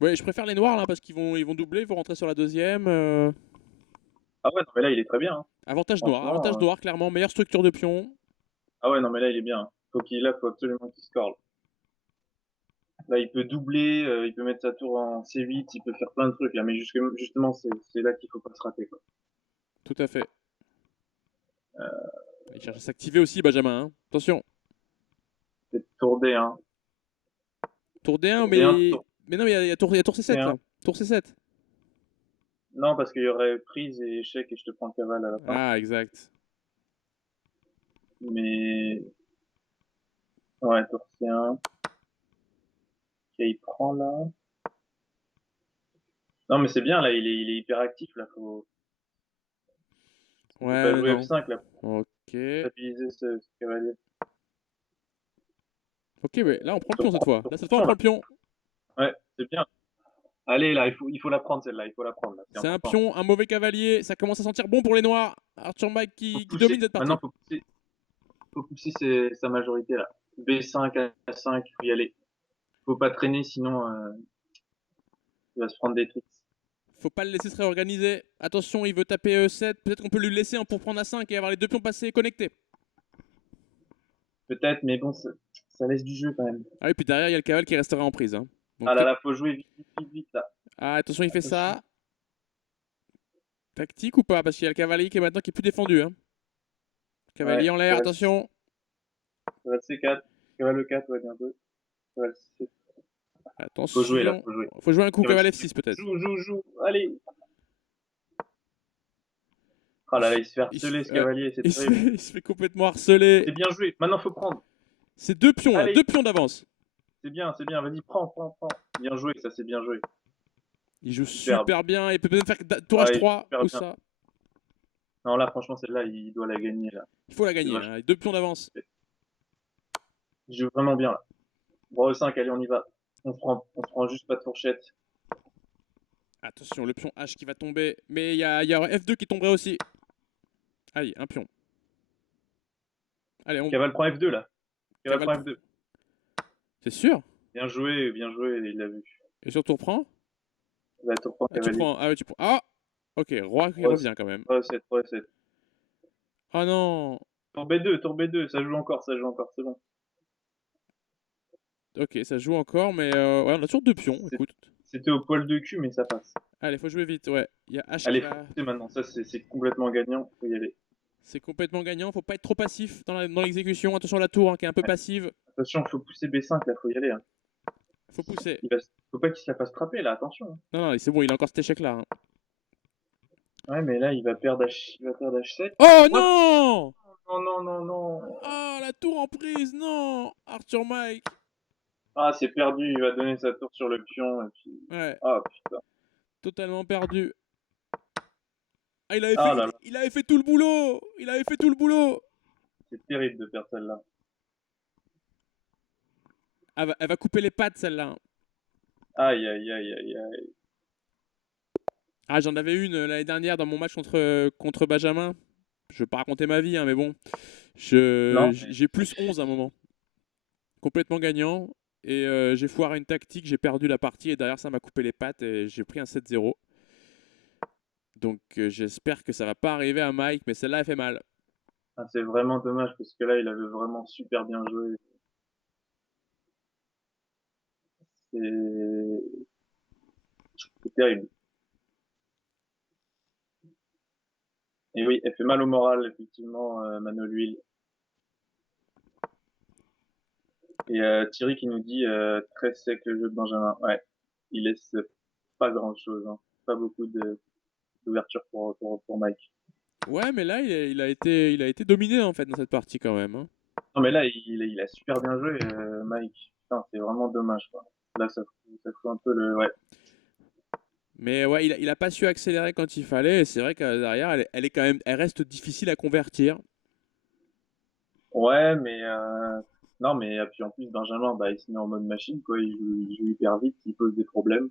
Ouais, je préfère les noirs là parce qu'ils vont doubler, ils vont rentrer sur la deuxième. Ah ouais, non, mais là, il est très bien, hein. Avantage Franchement. noir, clairement, meilleure structure de pion. Ah ouais, non, mais là, il est bien, hein. Faut absolument qu'il score, là. Là, il peut doubler, il peut mettre sa tour en C8, il peut faire plein de trucs, là. Mais justement, c'est là qu'il faut pas se rater, quoi. Tout à fait. Il cherche à s'activer aussi, Benjamin, hein. Attention, C'est tour D1. tour D1, Tour D1, mais non, il y a tour C7 D1. là. Tour C7. Non, parce qu'il y aurait prise et échec et je te prends le cavale à la fin. Ah, exact. Mais, ouais, tour C1. Ok, il prend là. Non, mais c'est bien, là, il est hyper actif, là. Il peut pas Ouais, jouer non. F5, là, pour Ok. stabiliser ce cavalier. Ok, mais là, on prend le Se pion cette prend fois. sur Là, cette fois, on position, prend là. le pion. Ouais, c'est bien. Allez, là, il faut la prendre, celle-là. Il faut la prendre, là. C'est C'est un important. pion, un mauvais cavalier. Ça commence à sentir bon pour les noirs. Arthur Mike Faut qui pousser. domine cette Maintenant, partie. faut pousser sa majorité, là. B5, A5, il faut y aller. Faut pas traîner, sinon, il va se prendre des trucs. Faut pas le laisser se réorganiser. Attention, il veut taper E7. Peut-être qu'on peut lui laisser pour prendre A5 et avoir les deux pions passés connectés. Peut-être, mais bon, ça laisse du jeu, quand même. Ah, et puis derrière, il y a le cavale qui restera en prise, hein. Donc, Ah là là, faut jouer vite, vite, vite, vite, là. ah, attention, il fait Attention. ça. Tactique ou pas? Parce qu'il y a le cavalier qui est maintenant qui est plus défendu, hein. Ouais, Cavalier en l'air, attention. cavale C4. Cavale E4, ouais, bientôt. Cavale C7. Faut jouer, là, Attention. faut jouer. Faut jouer un coup Cavale cavale C7. F6 peut-être. Joue. Allez. Ah Il, là là, se- il se fait il se harceler, ce fait, ouais, cavalier, c'est il se terrible. fait- il se fait complètement harceler. C'est bien joué. Maintenant, faut prendre. C'est deux pions là, Allez. deux pions d'avance. C'est bien. Vas-y, prends. Bien joué, ça, c'est bien joué. Il joue Superbe. super bien. Il peut peut-être faire tour Ouais, il joue H3 super ou bien. ça. Non, là, franchement, celle-là, il doit la gagner, là. Il faut la C'est gagner, vachement. hein. Deux pions d'avance. Il joue vraiment bien, là. Roi E5, allez, on y va. On se prend juste pas de fourchette. Attention, le pion H qui va tomber. Mais il y a F2 qui tomberait aussi. Allez, un pion. Allez, on Cavale prend F2, là. Cavale cavale. prend F2. C'est sûr. Bien joué, il l'a vu. Et sur tour prend. Là, tour prend Ah, tu cavalier. prends. Ah, ouais, tu prends. Ah. Ok, roi qui Roi revient quand même. Roi E7. Oh non. Tour B2, ça joue encore, c'est bon. Ok, ça joue encore, mais ouais, on a toujours deux pions. C'est- Écoute. C'était au poil de cul, mais ça passe. Allez, faut jouer vite. Ouais, il y a H qui Allez, faut va. pousser maintenant. Ça, c'est complètement gagnant. Faut y aller. C'est complètement gagnant. Faut pas être trop passif dans l'exécution. Attention à la tour hein, qui est un peu passive. Attention, faut pousser B5, là, faut y aller, hein. Faut pousser. Faut pas qu'il se la fasse frapper, là, attention, hein. Non, non, c'est bon, il a encore cet échec là, hein. Ouais, mais là, il va perdre H7. Oh What? non. Non. Ah, la tour en prise, non. Arthur Mike. Ah, c'est perdu, il va donner sa tour sur le pion, et puis. Ouais. Ah, putain. Totalement perdu. Ah, Ah là là, il avait fait tout le boulot. Il avait fait tout le boulot. c'est terrible de perdre celle-là. Elle va couper les pattes, celle-là. Aïe, aïe, aïe, aïe, aïe. Ah, j'en avais une l'année dernière dans mon match contre Benjamin. Je vais pas raconter ma vie, hein, mais bon. Non, mais J'ai plus 11 à un moment. Complètement gagnant. Et j'ai foiré une tactique, j'ai perdu la partie et derrière ça m'a coupé les pattes et j'ai pris un 7-0. Donc j'espère que ça va pas arriver à Mike, mais celle-là elle fait mal. ah, c'est vraiment dommage parce que là, il avait vraiment super bien joué. C'est c'est terrible. Et oui, elle fait mal au moral, effectivement, Manuel Huil. Et Thierry qui nous dit très sec le jeu de Benjamin. Ouais, il laisse pas grand-chose, hein. Pas beaucoup d'ouverture pour Mike. Ouais, mais là il a été dominé en fait dans cette partie quand même, hein. Non, mais là, il a super bien joué, Mike. Putain, c'est vraiment dommage, quoi. Là, ça fout un peu le... Ouais. Mais ouais, il a pas su accélérer quand il fallait. Et c'est vrai que derrière, elle est quand même, elle reste difficile à convertir. Ouais, mais... Non, mais et puis en plus, Benjamin, bah, il se met en mode machine, quoi. Il joue hyper vite, il pose des problèmes.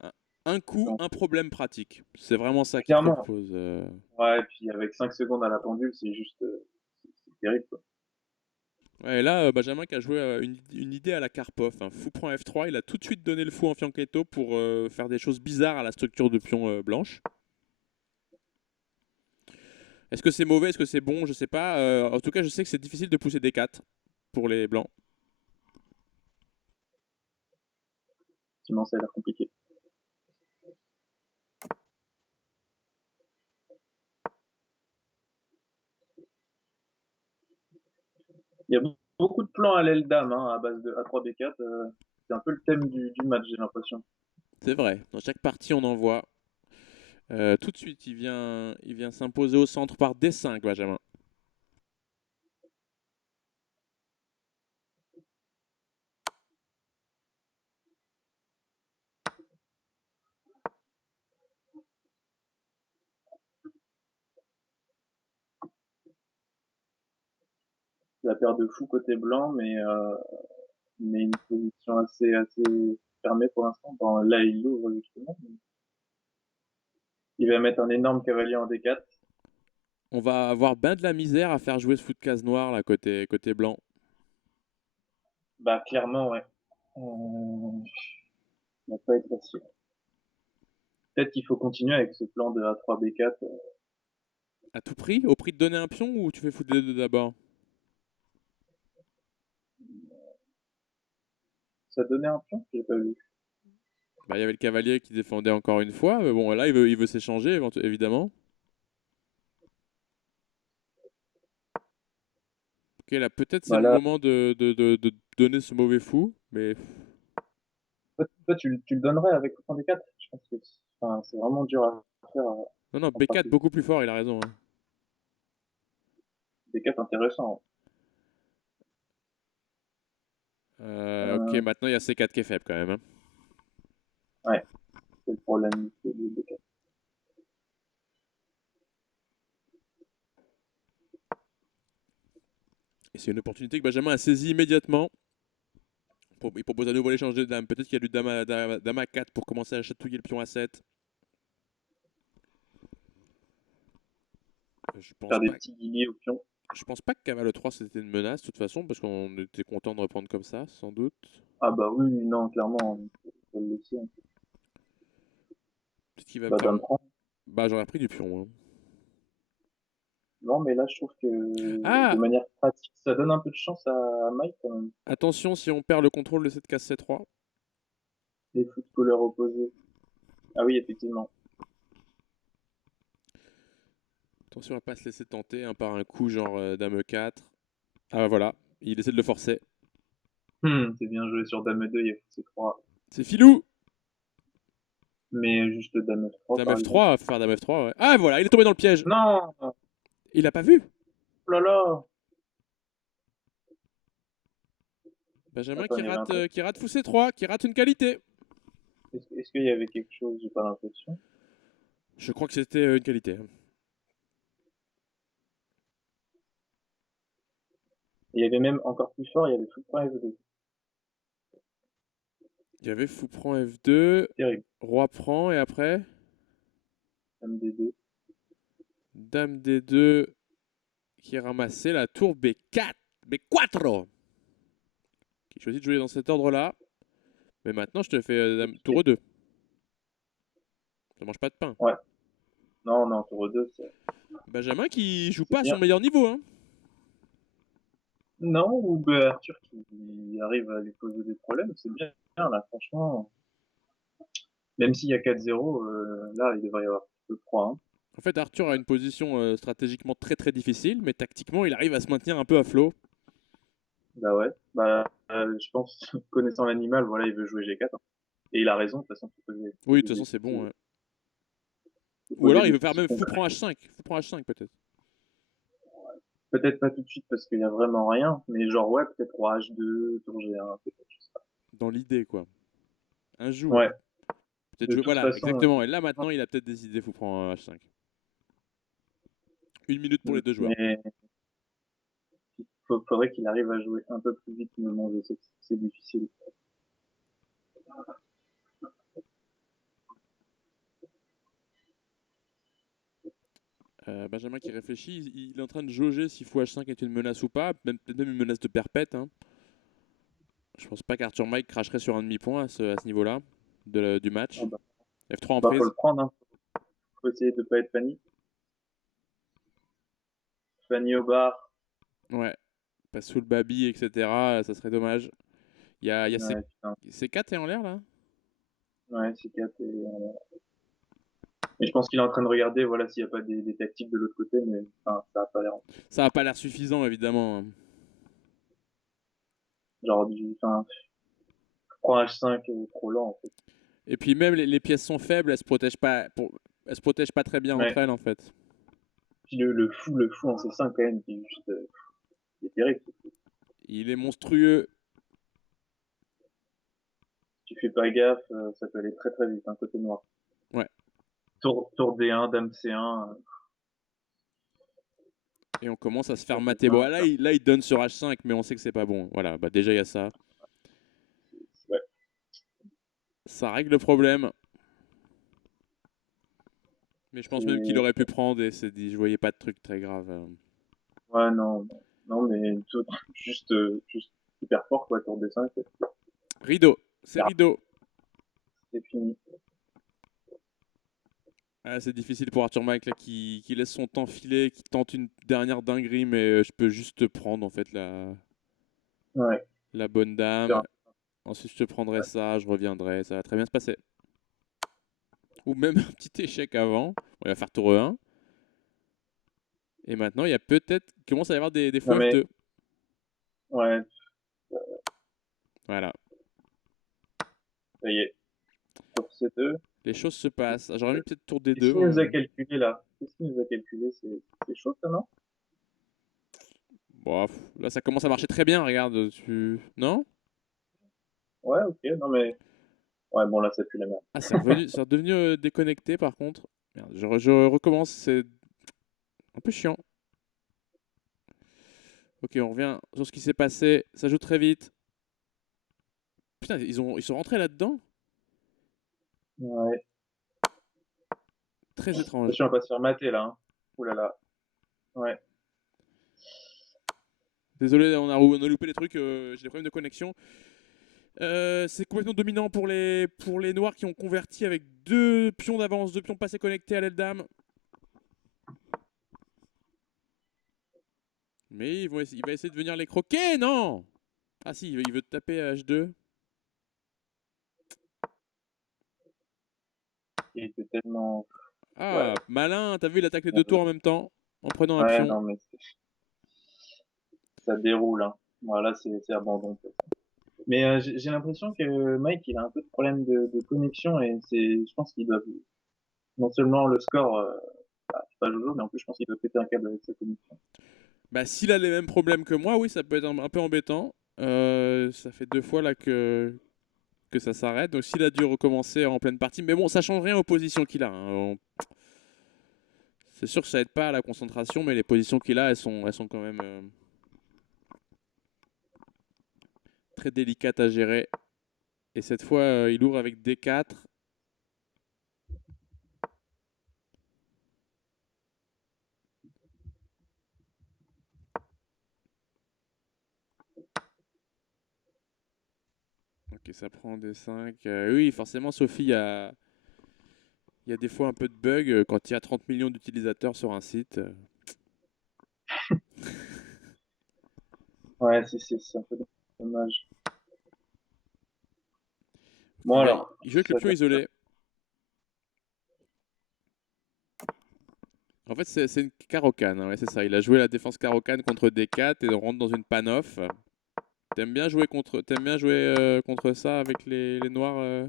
Un, un coup, Donc, un problème pratique. C'est vraiment ça qu'il clairement. propose. Ouais, et puis avec 5 secondes à la pendule, c'est juste... c'est terrible, quoi. Ouais, et là, Benjamin qui a joué une idée à la Karpov. Hein. Fou prend F3, il a tout de suite donné le fou en fianchetto pour faire des choses bizarres à la structure de pion blanche. Est-ce que c'est mauvais, est-ce que c'est bon, je sais pas. En tout cas, je sais que c'est difficile de pousser des 4 pour les blancs. Sinon, ça a l'air compliqué. Il y a beaucoup de plans à l'aile dame, hein, à base de A3, B4. C'est un peu le thème du match, j'ai l'impression. C'est vrai, dans chaque partie, on en voit. Tout de suite, il vient s'imposer au centre par D5, Benjamin. La paire de fou côté blanc, mais une position assez fermée pour l'instant. Bon, là, il l'ouvre justement. Il va mettre un énorme cavalier en D4. On va avoir ben de la misère à faire jouer ce foot de case noire là, côté blanc. Bah, clairement, ouais. Ça va pas être facile. Peut-être qu'il faut continuer avec ce plan de A3, B4. À tout prix, au prix de donner un pion ou tu fais foot les deux d'abord? Ça donnait un pion? J'ai pas vu. Bah, il y avait le cavalier qui défendait encore une fois, mais bon, là, il veut s'échanger, évidemment. Ok, là, peut-être c'est Bah le là, moment de donner ce mauvais fou, mais... toi, tu le donnerais avec autant D4? Je pense que enfin, c'est vraiment dur à faire Non, non, en B4 pratique. beaucoup plus fort, il a raison. Hein. D4 intéressant. Ok, Euh, maintenant il y a C4 qui est faible quand même. Hein. ouais, c'est le problème du D4. Et c'est une opportunité que Benjamin a saisie immédiatement. Il propose à nouveau l'échange de dames. Peut-être qu'il y a du dame à 4 pour commencer à chatouiller le pion à 7. Je pense Faire des pas, petits guillis au pion. je pense pas que cavale 3 c'était une menace de toute façon, parce qu'on était content de reprendre comme ça, sans doute. Ah bah oui, oui, non, clairement, faut le laisser, hein. Peut-être qu'il va me Bah faire. dame prend. Bah, j'aurais pris du pion. Hein. Non, mais là, je trouve que de Ah, manière pratique, ça donne un peu de chance à Mike quand même. attention si on perd le contrôle de cette case C3. Les footballeurs opposés. Ah oui, effectivement. Attention à pas se laisser tenter hein, par un coup genre dame 4. Ah bah voilà, il essaie de le forcer. C'est bien joué sur dame 2, il y a fou C3. C'est filou. Mais juste dame F3 Dame par exemple. F3, faut faire dame F3. Ouais. Ah voilà, il est tombé dans le piège. Non! Oh Il a pas vu. là là! Benjamin Attends, il y avait un truc. qui rate fou C3, qui rate une qualité. Est-ce qu'il y avait quelque chose, j'ai pas l'impression. Je crois que c'était une qualité. Il y avait même encore plus fort, il y avait Footprint F2. Il y avait fou prend F2, Terrible. roi prend et après MD2. dame D2 qui est ramassé la tour B4, B4 qui choisit de jouer dans cet ordre-là. Mais maintenant, je te fais tour E2. Ça mange pas de pain. Ouais. Non, non, tour 2, Benjamin qui joue c'est pas à bien. son meilleur niveau. Hein. Non, ou bah, Arthur qui arrive à lui poser des problèmes, c'est bien, là, franchement. Même s'il y a 4-0, là, il devrait y avoir plus de 3, hein. En fait, Arthur a une position stratégiquement très très difficile, mais tactiquement, il arrive à se maintenir un peu à flot. Bah ouais. Bah, je pense, connaissant l'animal, voilà, il veut jouer G4, hein. Et il a raison, de toute façon, Oui, de toute façon, c'est bon. Ouais. faut Ou poser alors, il des veut faire petits même fou concrets. prend H5. Fou prend H5 peut-être. Peut-être pas tout de suite parce qu'il y a vraiment rien, mais genre, ouais, peut-être roi H2, tour G1, peut-être, je sais pas. Dans l'idée, quoi. Un jour. Ouais. Peut-être De jouer. toute Voilà, façon, exactement. Et là, maintenant, il a peut-être des idées fou prend H5. Une minute pour les deux joueurs. mais faudrait qu'il arrive à jouer un peu plus vite, mais bon, je sais que c'est difficile. Benjamin qui réfléchit, il est en train de jauger si fou H5 est une menace ou pas, peut-être même une menace de perpète. Hein. Je pense pas qu'Arthur Mike cracherait sur un demi-point à ce niveau-là du Ah match. bah, F3 en faut le prise. prendre, hein. Faut essayer de pas être Fanny. Fanny au bar. Ouais. Pas sous le baby, etc. Ça serait dommage. Il y a Ouais, putain. C4 est en l'air là. Ouais, c'est 4 et je pense qu'il est en train de regarder, voilà, s'il n'y a pas des tactiques de l'autre côté, mais enfin, ça a pas l'air. Ça a pas l'air suffisant évidemment. Hein. Genre enfin, 3 H5 trop lent, en fait. Et puis même les pièces sont faibles, elles se protègent pas très bien entre Ouais. elles en fait. Puis le fou en C5, quand même, qui est juste, il est terrible. Il est monstrueux. Si tu fais pas gaffe, ça peut aller très très vite, un côté noir. Ouais. Tour D1, dame C1, Et on commence à se faire tour mater. Bon, D5, là, il donne sur H5, mais on sait que c'est pas bon. Voilà, bah déjà il y a ça. ouais. Ça règle le problème. Mais je pense même qu'il C'est, aurait pu prendre et je voyais pas de truc très grave. ouais, non, non, non, mais juste hyper fort, quoi, tour D5, Rideau, c'est rideau. c'est fini. Ah, c'est difficile pour Arthur Mike là, qui laisse son temps filer, qui tente une dernière dinguerie, mais je peux juste te prendre en fait Ouais. la bonne dame. Putain. Ensuite, je te prendrai ça, je reviendrai, ça va très bien se passer. Ou même un petit échec avant. On va faire tour 1. Et maintenant, il y a peut-être. Il commence à y avoir des Non, fois mais, F2. ouais, Voilà. ça y est. Tour C2. Les choses se passent. Ah, j'aurais mis peut-être tour D2. Qu'est-ce qu'il nous a Hein. calculé, là? Qu'est-ce qu'il nous a calculé? C'est chaud, ça, non? Bon, là, ça commence à marcher très bien. Regarde, non? Ouais, ok, non, mais, ouais, bon, là, ça pue la merde. Ah, c'est redevenu déconnecté par contre. Merde, je recommence. C'est un peu chiant. Ok, on revient sur ce qui s'est passé. Ça joue très vite. Putain, ils sont rentrés là-dedans? Ouais. Très étrange. Attention à pas se faire mater, là, hein. Ouh là là. Ouais. Désolé, on a loupé les trucs. J'ai des problèmes de connexion. C'est complètement dominant pour les noirs qui ont converti avec deux pions d'avance, deux pions passés connectés à l'aile dame. Mais il va essayer de venir les croquer, non? Ah si, il veut te taper à H2. Il était tellement, ouais. Ah, malin, t'as vu, il attaque les deux tours en même temps, en prenant un Ouais, pion. non, mais ça déroule, hein. Voilà, c'est abandon, quoi. Mais j'ai l'impression que Mike, il a un peu de problème de connexion et je pense qu'il doit, non seulement le score, c'est pas Jojo, mais en plus, je pense qu'il doit péter un câble avec sa connexion. Bah, s'il a les mêmes problèmes que moi, oui, ça peut être un peu embêtant. Ça fait deux fois là que ça s'arrête. Donc s'il a dû recommencer en pleine partie, mais bon, ça change rien aux positions qu'il a, hein. C'est sûr que ça aide pas à la concentration, mais les positions qu'il a, elles sont quand même très délicates à gérer. Et cette fois, il ouvre avec D4. Ok, ça prend D5. Oui, forcément, Sophie, il y a des fois un peu de bug quand il y a 30 millions d'utilisateurs sur un site. Ouais, c'est un peu dommage. Bon, Il alors, joue avec le ça pion donne ça. isolé. En fait, c'est une carocane, hein, ouais, c'est ça. Il a joué la défense carocane contre D4 et on rentre dans une pan-off. T'aimes bien jouer contre ça avec les noirs,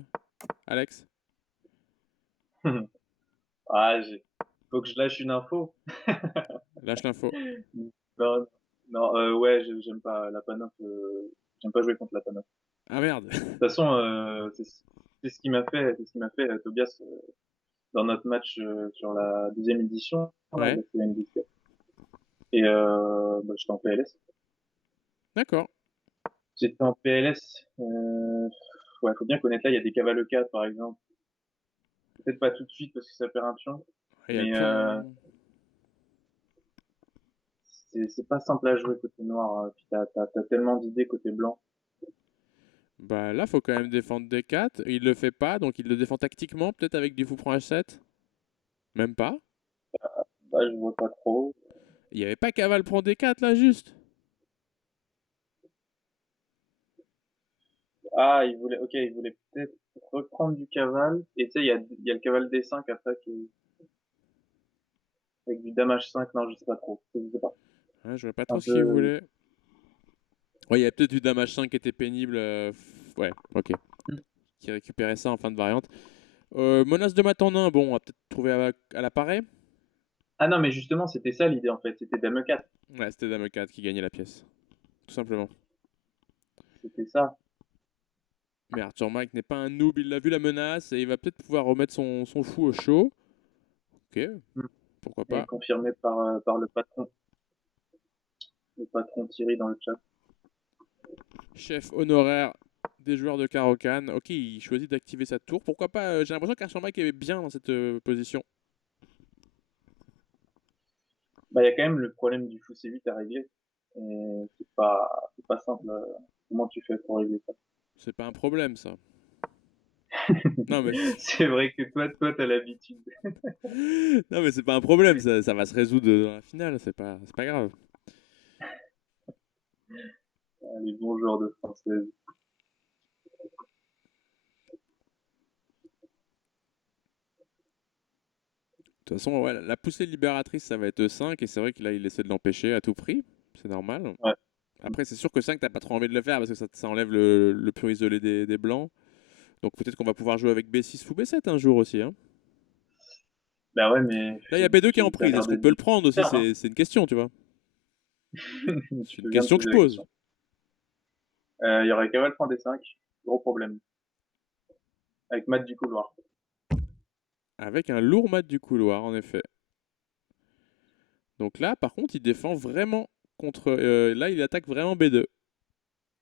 Alex? Ah, faut que je lâche une info. Lâche l'info. Non, non, ouais, j'aime pas la panoff. J'aime pas jouer contre la panoff. Ah merde. De toute façon, c'est ce qui m'a fait, c'est ce qui m'a fait Tobias dans notre match sur la deuxième édition. Là, il Ouais, a fait une disque. Et bah, j'étais en PLS. d'accord. J'étais en PLS. Ouais, faut bien connaître là. Il y a des cavales 4 par exemple. Peut-être pas tout de suite parce que ça perd un pion, Il y a le mais pion. c'est pas simple à jouer côté noir, hein. Puis t'as tellement d'idées côté blanc. Bah là, faut quand même défendre D4. Il le fait pas, donc il le défend tactiquement, peut-être avec du fou prend H7. Même pas. Bah, je vois pas trop. Il y avait pas cavale prend D4 là, juste. Ah, il voulait peut-être reprendre du cavale. Et tu sais, il y a le cavale D5 après avec du dame H5. Non, je sais pas trop. Je sais pas. Ouais, je vois pas trop Un ce qu'il peu. voulait. Ouais, il y a peut-être du dame H5 qui était pénible. Ouais, ok. Qui récupérait ça en fin de variante. Menace de mat en 1, bon, on va peut-être trouver à l'appareil. Ah non, mais justement, c'était ça l'idée en fait. C'était dame 4. Ouais, c'était dame 4 qui gagnait la pièce. Tout simplement. C'était ça. Mais Arthur Mike n'est pas un noob, il a vu la menace et il va peut-être pouvoir remettre son fou au chaud. Ok, Mm. pourquoi Et pas. confirmé par le patron Thierry dans le chat. Chef honoraire des joueurs de Caro-Can. Ok, il choisit d'activer sa tour. Pourquoi pas. J'ai l'impression qu'Arthur Mike est bien dans cette position. Bah, il y a quand même le problème du fou C8 à régler. Et c'est pas simple. Comment tu fais pour régler ça? C'est pas un problème, ça. Non, mais, C'est vrai que toi, t'as l'habitude. non, mais c'est pas un problème. Ça va se résoudre dans la finale. C'est pas grave. Les bons joueurs de française. De toute façon, ouais, la poussée libératrice, ça va être 5. Et c'est vrai qu'il il essaie de l'empêcher à tout prix. C'est normal. Ouais. Après, c'est sûr que 5, t'as pas trop envie de le faire parce que ça enlève le pur isolé des blancs. Donc peut-être qu'on va pouvoir jouer avec B6 ou B7 un jour aussi, hein. Bah ouais, mais Là, il y a B2 qui est en ça a prise. l'air Est-ce qu'on d'être peut le prendre aussi? bizarre, hein. C'est une question, tu vois. C'est Tu une peux bien te question que je poser la pose. question. Il y aurait cavale point D5. Gros problème. Avec mat du couloir. Avec un lourd mat du couloir, en effet. Donc là, par contre, il défend vraiment contre. Là, il attaque vraiment B2.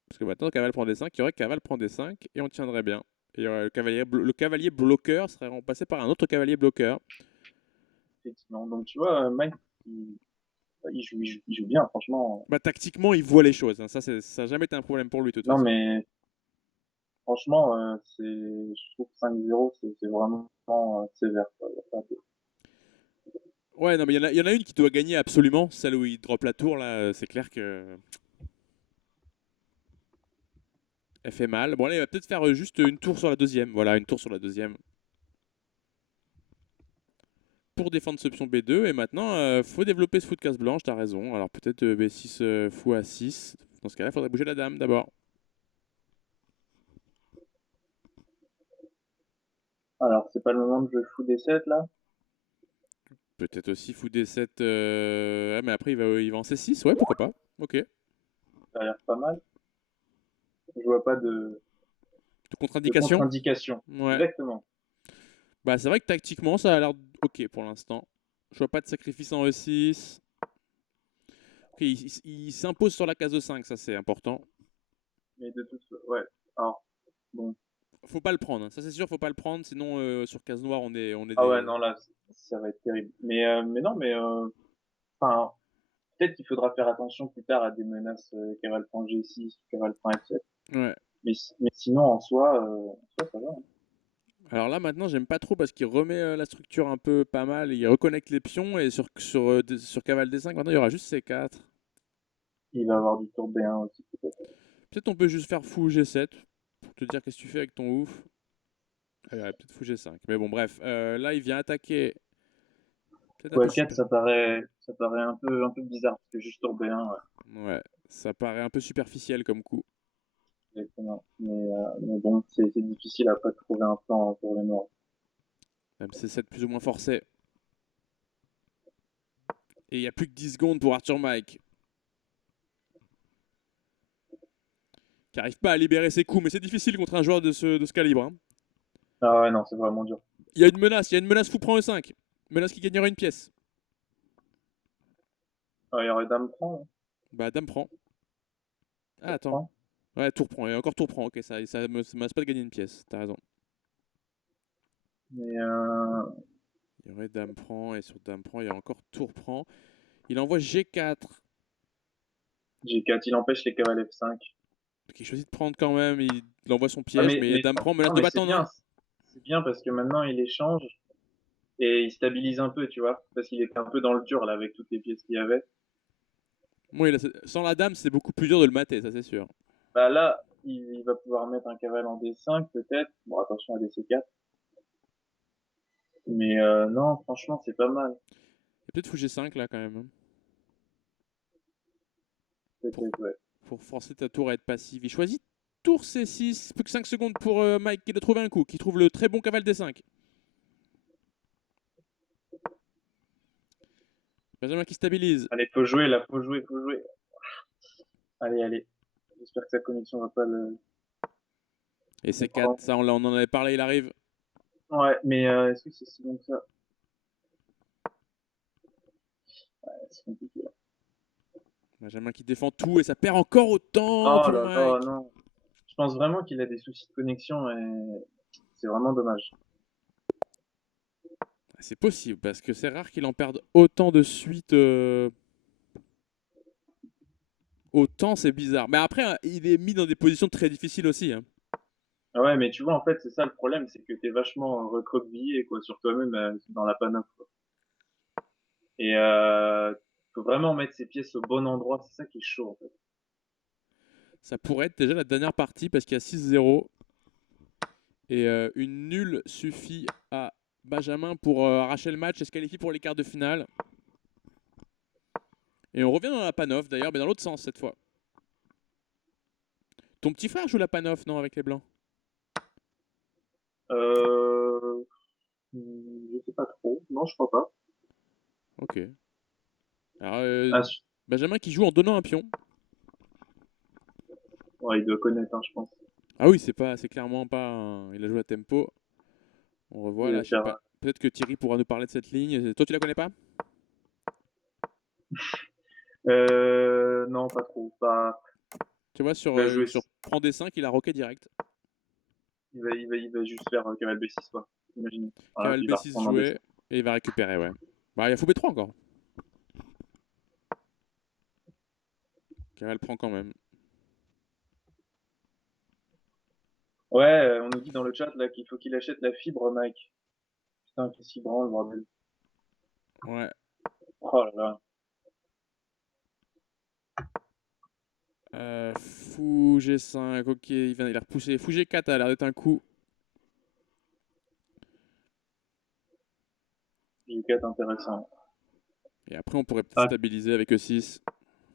Parce que maintenant, cavale prend D5, il y aurait cavale prend D5 et on tiendrait bien. Et il y aurait le cavalier bloqueur serait remplacé par un autre cavalier bloqueur. Effectivement. Donc tu vois, Mike, il, il joue bien, franchement. Bah, tactiquement, il voit les choses, hein. Ça n'a jamais été un problème pour lui, de toute Non, façon. mais franchement, je trouve que 5-0, c'est vraiment sévère, quoi. Y a pas de- Ouais, non, mais il y en a une qui doit gagner absolument, celle où il drop la tour, là, c'est clair que elle fait mal. Bon, là, il va peut-être faire juste une tour sur la deuxième. Voilà, une tour sur la deuxième. Pour défendre ce pion B2. Et maintenant, faut développer ce fou de case blanche, t'as raison. Alors peut-être B6 fou à 6. Dans ce cas-là, il faudrait bouger la dame d'abord. Alors, c'est pas le moment de jouer fou D7, là? Peut-être aussi fou D7. Ah, mais après, il va en C6. Ouais, pourquoi pas. Ok. Ça a l'air pas mal. Je vois pas de, De de contre-indication. contre-indication. Ouais. Exactement. Bah, c'est vrai que tactiquement, ça a l'air ok pour l'instant. Je vois pas de sacrifice en E6. Ok, il s'impose sur la case de 5, ça c'est important. Mais de toute façon, ouais. Alors, bon. Faut pas le prendre, hein. Ça c'est sûr, faut pas le prendre, sinon sur case noire on est Ah ouais, des. non, là, ça va être terrible. Mais non, enfin, peut-être qu'il faudra faire attention plus tard à des menaces Cavale prend G6, Cavale prend F7. Ouais. Mais sinon, en soi, ça va, hein. Alors là maintenant j'aime pas trop parce qu'il remet la structure un peu pas mal, il reconnecte les pions et sur cavale D5 maintenant il y aura juste C4. Il va avoir du tour B1 aussi, peut-être. Peut-être on peut juste faire fou G7 pour te dire qu'est-ce que tu fais avec ton ouf. Ah, il y aurait peut-être fou G5. Mais bon bref, là il vient attaquer peut-être un Ou peu F4, super. ça paraît un peu bizarre, parce que juste tour B1, ouais, Ouais, ça paraît un peu superficiel comme coup. exactement. Mais bon, c'est difficile après de trouver un plan pour les noirs. Même C7 plus ou moins forcé. Et il n'y a plus que 10 secondes pour Arthur Mike, qui n'arrive pas à libérer ses coups, mais c'est difficile contre un joueur de ce calibre, hein. Ah ouais, non, c'est vraiment dur. Il y a une menace fou prend E5. Menace qui gagnera une pièce. Ah, il y aurait Dame prend, hein. Bah dame prend. Ah Dame attends. prend. Ouais, tour prend. Et encore tour prend. Ok, ça me menace pas de gagner une pièce. T'as raison. Mais Il y aurait dame prend et sur dame prend, il y a encore tour prend. Il envoie G4. G4, il empêche les cavales F5. Donc il choisit de prendre quand même. Il envoie son Ah, piège, mais dame prend menace non, de mais battre c'est en bien. 1. C'est bien parce que maintenant, il échange et il stabilise un peu, tu vois. Parce qu'il était un peu dans le dur, là, avec toutes les pièces qu'il y avait. Bon, sans la dame, c'est beaucoup plus dur de le mater, ça c'est sûr. Bah là, il va pouvoir mettre un cavale en D5, peut-être. Bon, attention à DC4. Mais non, franchement, c'est pas mal. Il y a peut-être fou G5 là quand même, hein, pour, Peut-être, ouais. pour forcer ta tour à être passive. Il choisit tour C6. Plus que 5 secondes pour Mike qui doit trouver un coup. Qui trouve le très bon cavale D5. Benjamin qui stabilise. Allez, faut jouer, là, faut jouer, faut jouer. Allez, allez. J'espère que sa connexion va pas Et le C4, prendre. ça on en avait parlé, il arrive. Ouais, mais est-ce que c'est si bon que ça? Ouais, c'est compliqué, là. Benjamin qui défend tout et ça perd encore autant Oh pour là là, Mike. non. Je pense vraiment qu'il a des soucis de connexion et c'est vraiment dommage. C'est possible parce que c'est rare qu'il en perde autant de suite. Autant c'est bizarre. Mais après, il est mis dans des positions très difficiles aussi, hein. Ah ouais, mais tu vois, en fait, c'est ça le problème, c'est que t'es vachement recroquevillé, quoi, sur toi-même, dans la panople, quoi. Et faut vraiment mettre ses pièces au bon endroit, c'est ça qui est chaud, en fait. Ça pourrait être déjà la dernière partie parce qu'il y a 6-0. Et une nulle suffit à Benjamin pour arracher le match et se qualifier pour les quarts de finale. Et on revient dans la Panov d'ailleurs, mais dans l'autre sens cette fois. Ton petit frère joue la Panov, non, avec les Blancs? Euh, je sais pas trop. Non, je crois pas. Ok. Alors, Ah, Benjamin qui joue en donnant un pion. ouais, il doit connaître, hein, je pense. Ah oui, c'est clairement pas il a joué à tempo. On Il revoit là, va je sais faire, pas. Peut-être que Thierry pourra nous parler de cette ligne. Toi, tu la connais pas? non, pas trop. Pas, Tu vois, il va jouer, sur prend des 5 il a roqué direct. il va juste faire cavale B6, quoi. Imagine. Voilà, Cavale puis il va B6 reprendre en D5. joué et il va récupérer, ouais. Bah, il y a fou B3 encore. Cavale prend quand même. Ouais, on nous dit dans le chat, là, qu'il faut qu'il achète la fibre, Mike. Putain, qu'est-ce qu'il branle, bordel. Ouais. Oh là là. Fou G5, ok, il a repoussé. Fou G4 a l'air d'être un coup. J4 intéressant. Et après, on pourrait peut-être Ah, stabiliser avec E6.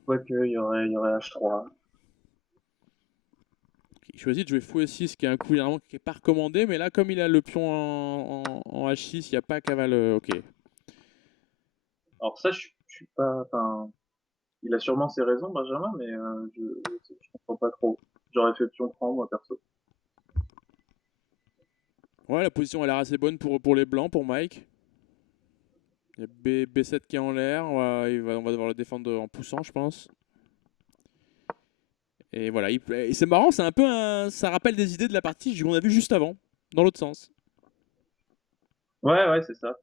quoique, il y aurait H3. Il choisit de jouer fou E6, qui est un coup généralement qui n'est pas recommandé, mais là, comme il a le pion en H6, il n'y a pas cavale. Ok. Alors ça, je suis pas, enfin, il a sûrement ses raisons, Benjamin, mais je comprends pas trop. J'aurais fait pion prend, moi, perso. Ouais, la position a l'air assez bonne pour les blancs, pour Mike. Il y a B7 qui est en l'air. On va devoir le défendre en poussant, je pense. Et voilà. Et c'est marrant, c'est un peu ça rappelle des idées de la partie qu'on a vu juste avant, dans l'autre sens. Ouais, ouais, c'est ça.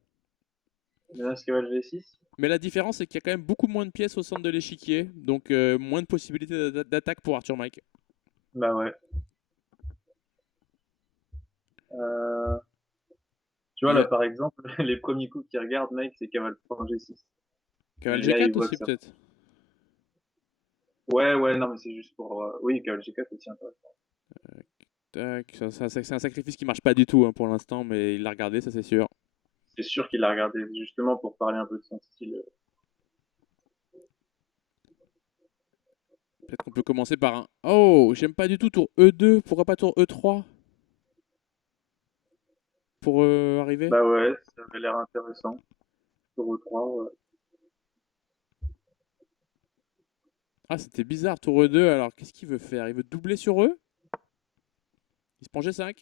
Menace cavale G6. Mais la différence, c'est qu'il y a quand même beaucoup moins de pièces au centre de l'échiquier. Donc moins de possibilités d'attaque pour Arthur Mike. Bah ouais. Euh, Tu vois, Il y là, a par exemple, les premiers coups qu'il regarde, mec, c'est cavale point G6. Cavale Et là, il G4 voit aussi, que ça. peut-être. Ouais, ouais, non, mais c'est juste pour. Oui, cavale G4 aussi intéressant. Tac, c'est un sacrifice qui marche pas du tout, hein, pour l'instant, mais il l'a regardé, ça c'est sûr. C'est sûr qu'il l'a regardé justement pour parler un peu de son style. Peut-être qu'on peut commencer par un. Oh, j'aime pas du tout tour E2. Pourquoi pas tour E3 pour arriver? Bah ouais, ça avait l'air intéressant. Tour 3, ouais. Ah, c'était bizarre, tour E2. Alors, qu'est-ce qu'il veut faire? Il veut doubler sur eux? Il se prend G5.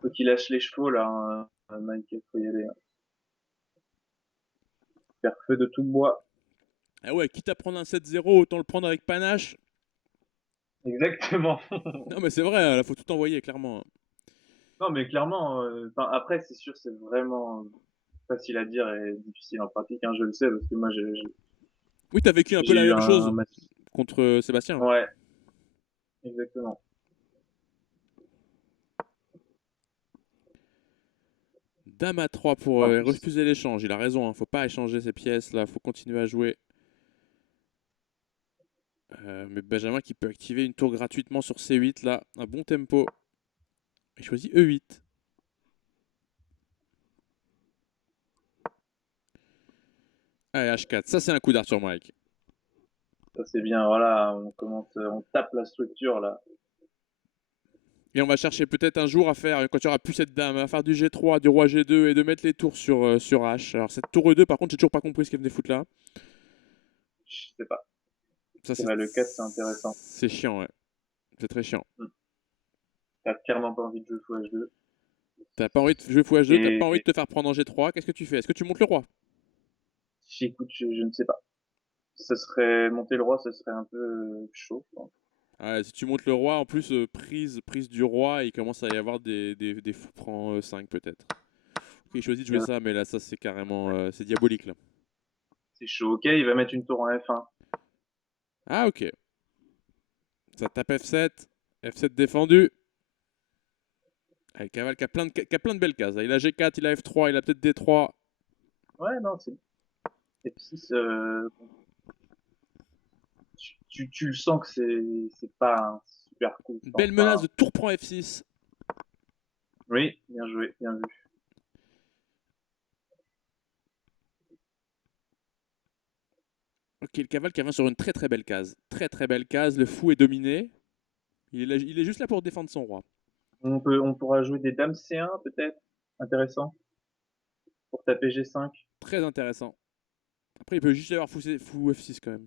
Faut qu'il lâche les chevaux, là, Mike, faut y aller, hein. Faire feu de tout bois. Ah ouais, quitte à prendre un 7-0, autant le prendre avec panache. Exactement. Non, mais c'est vrai, là, faut tout envoyer, clairement. Non, mais clairement, après, c'est sûr, c'est vraiment facile à dire et difficile en pratique, hein, je le sais, parce que moi, Oui, t'as vécu un peu j'ai la eu même un chose match. contre Sébastien. Ouais, exactement. Dame à 3 pour En plus, refuser l'échange. Il a raison, hein, faut pas échanger ces pièces là, faut continuer à jouer. Mais Benjamin qui peut activer une tour gratuitement sur C8 là, un bon tempo. Il choisit E8. Allez, H4, ça c'est un coup d'Arthur Mike. ça c'est bien, voilà, on commence, on tape la structure, là. Et on va chercher peut-être un jour à faire, quand il n'y aura plus cette dame, à faire du G3, du roi G2 et de mettre les tours sur H. Alors cette tour E2, par contre, j'ai toujours pas compris ce qu'elle venait foutre là. Je sais pas. Ça Et c'est bah, le 4, c'est intéressant. c'est chiant, ouais. C'est très chiant. Hmm. T'as clairement pas envie de jouer fou H2. T'as pas envie de jouer fou H2, t'as pas envie de Et te faire prendre en G3, qu'est-ce que tu fais? Est-ce que tu montes le roi? écoute, je ne sais pas. Ce serait, monter le roi, ce serait un peu chaud, je pense. Ouais, si tu montes le roi, en plus, prise du roi, il commence à y avoir des fous prends 5 peut-être. Ok, il choisit de jouer ça, mais là, ça c'est carrément. C'est diabolique là. C'est chaud. Ok, il va mettre une tour en F1. Ah, ok. Ça tape F7. F7 défendu. Ah, le cavale qui a plein de belles cases, là. Il a G4, il a F3, il a peut-être D3. Ouais, non, c'est F6. Tu le sens que c'est pas un super coup, je Une pense belle menace pas. de tour prend F6. Oui, bien joué, bien vu. Ok, le cavale qui avance sur une très très belle case. Très très belle case. Le fou est dominé. Il est juste là pour défendre son roi. On pourra jouer des dames C1 peut-être. Intéressant. Pour taper G5. Très intéressant. Après, il peut juste y avoir fou F6 quand même.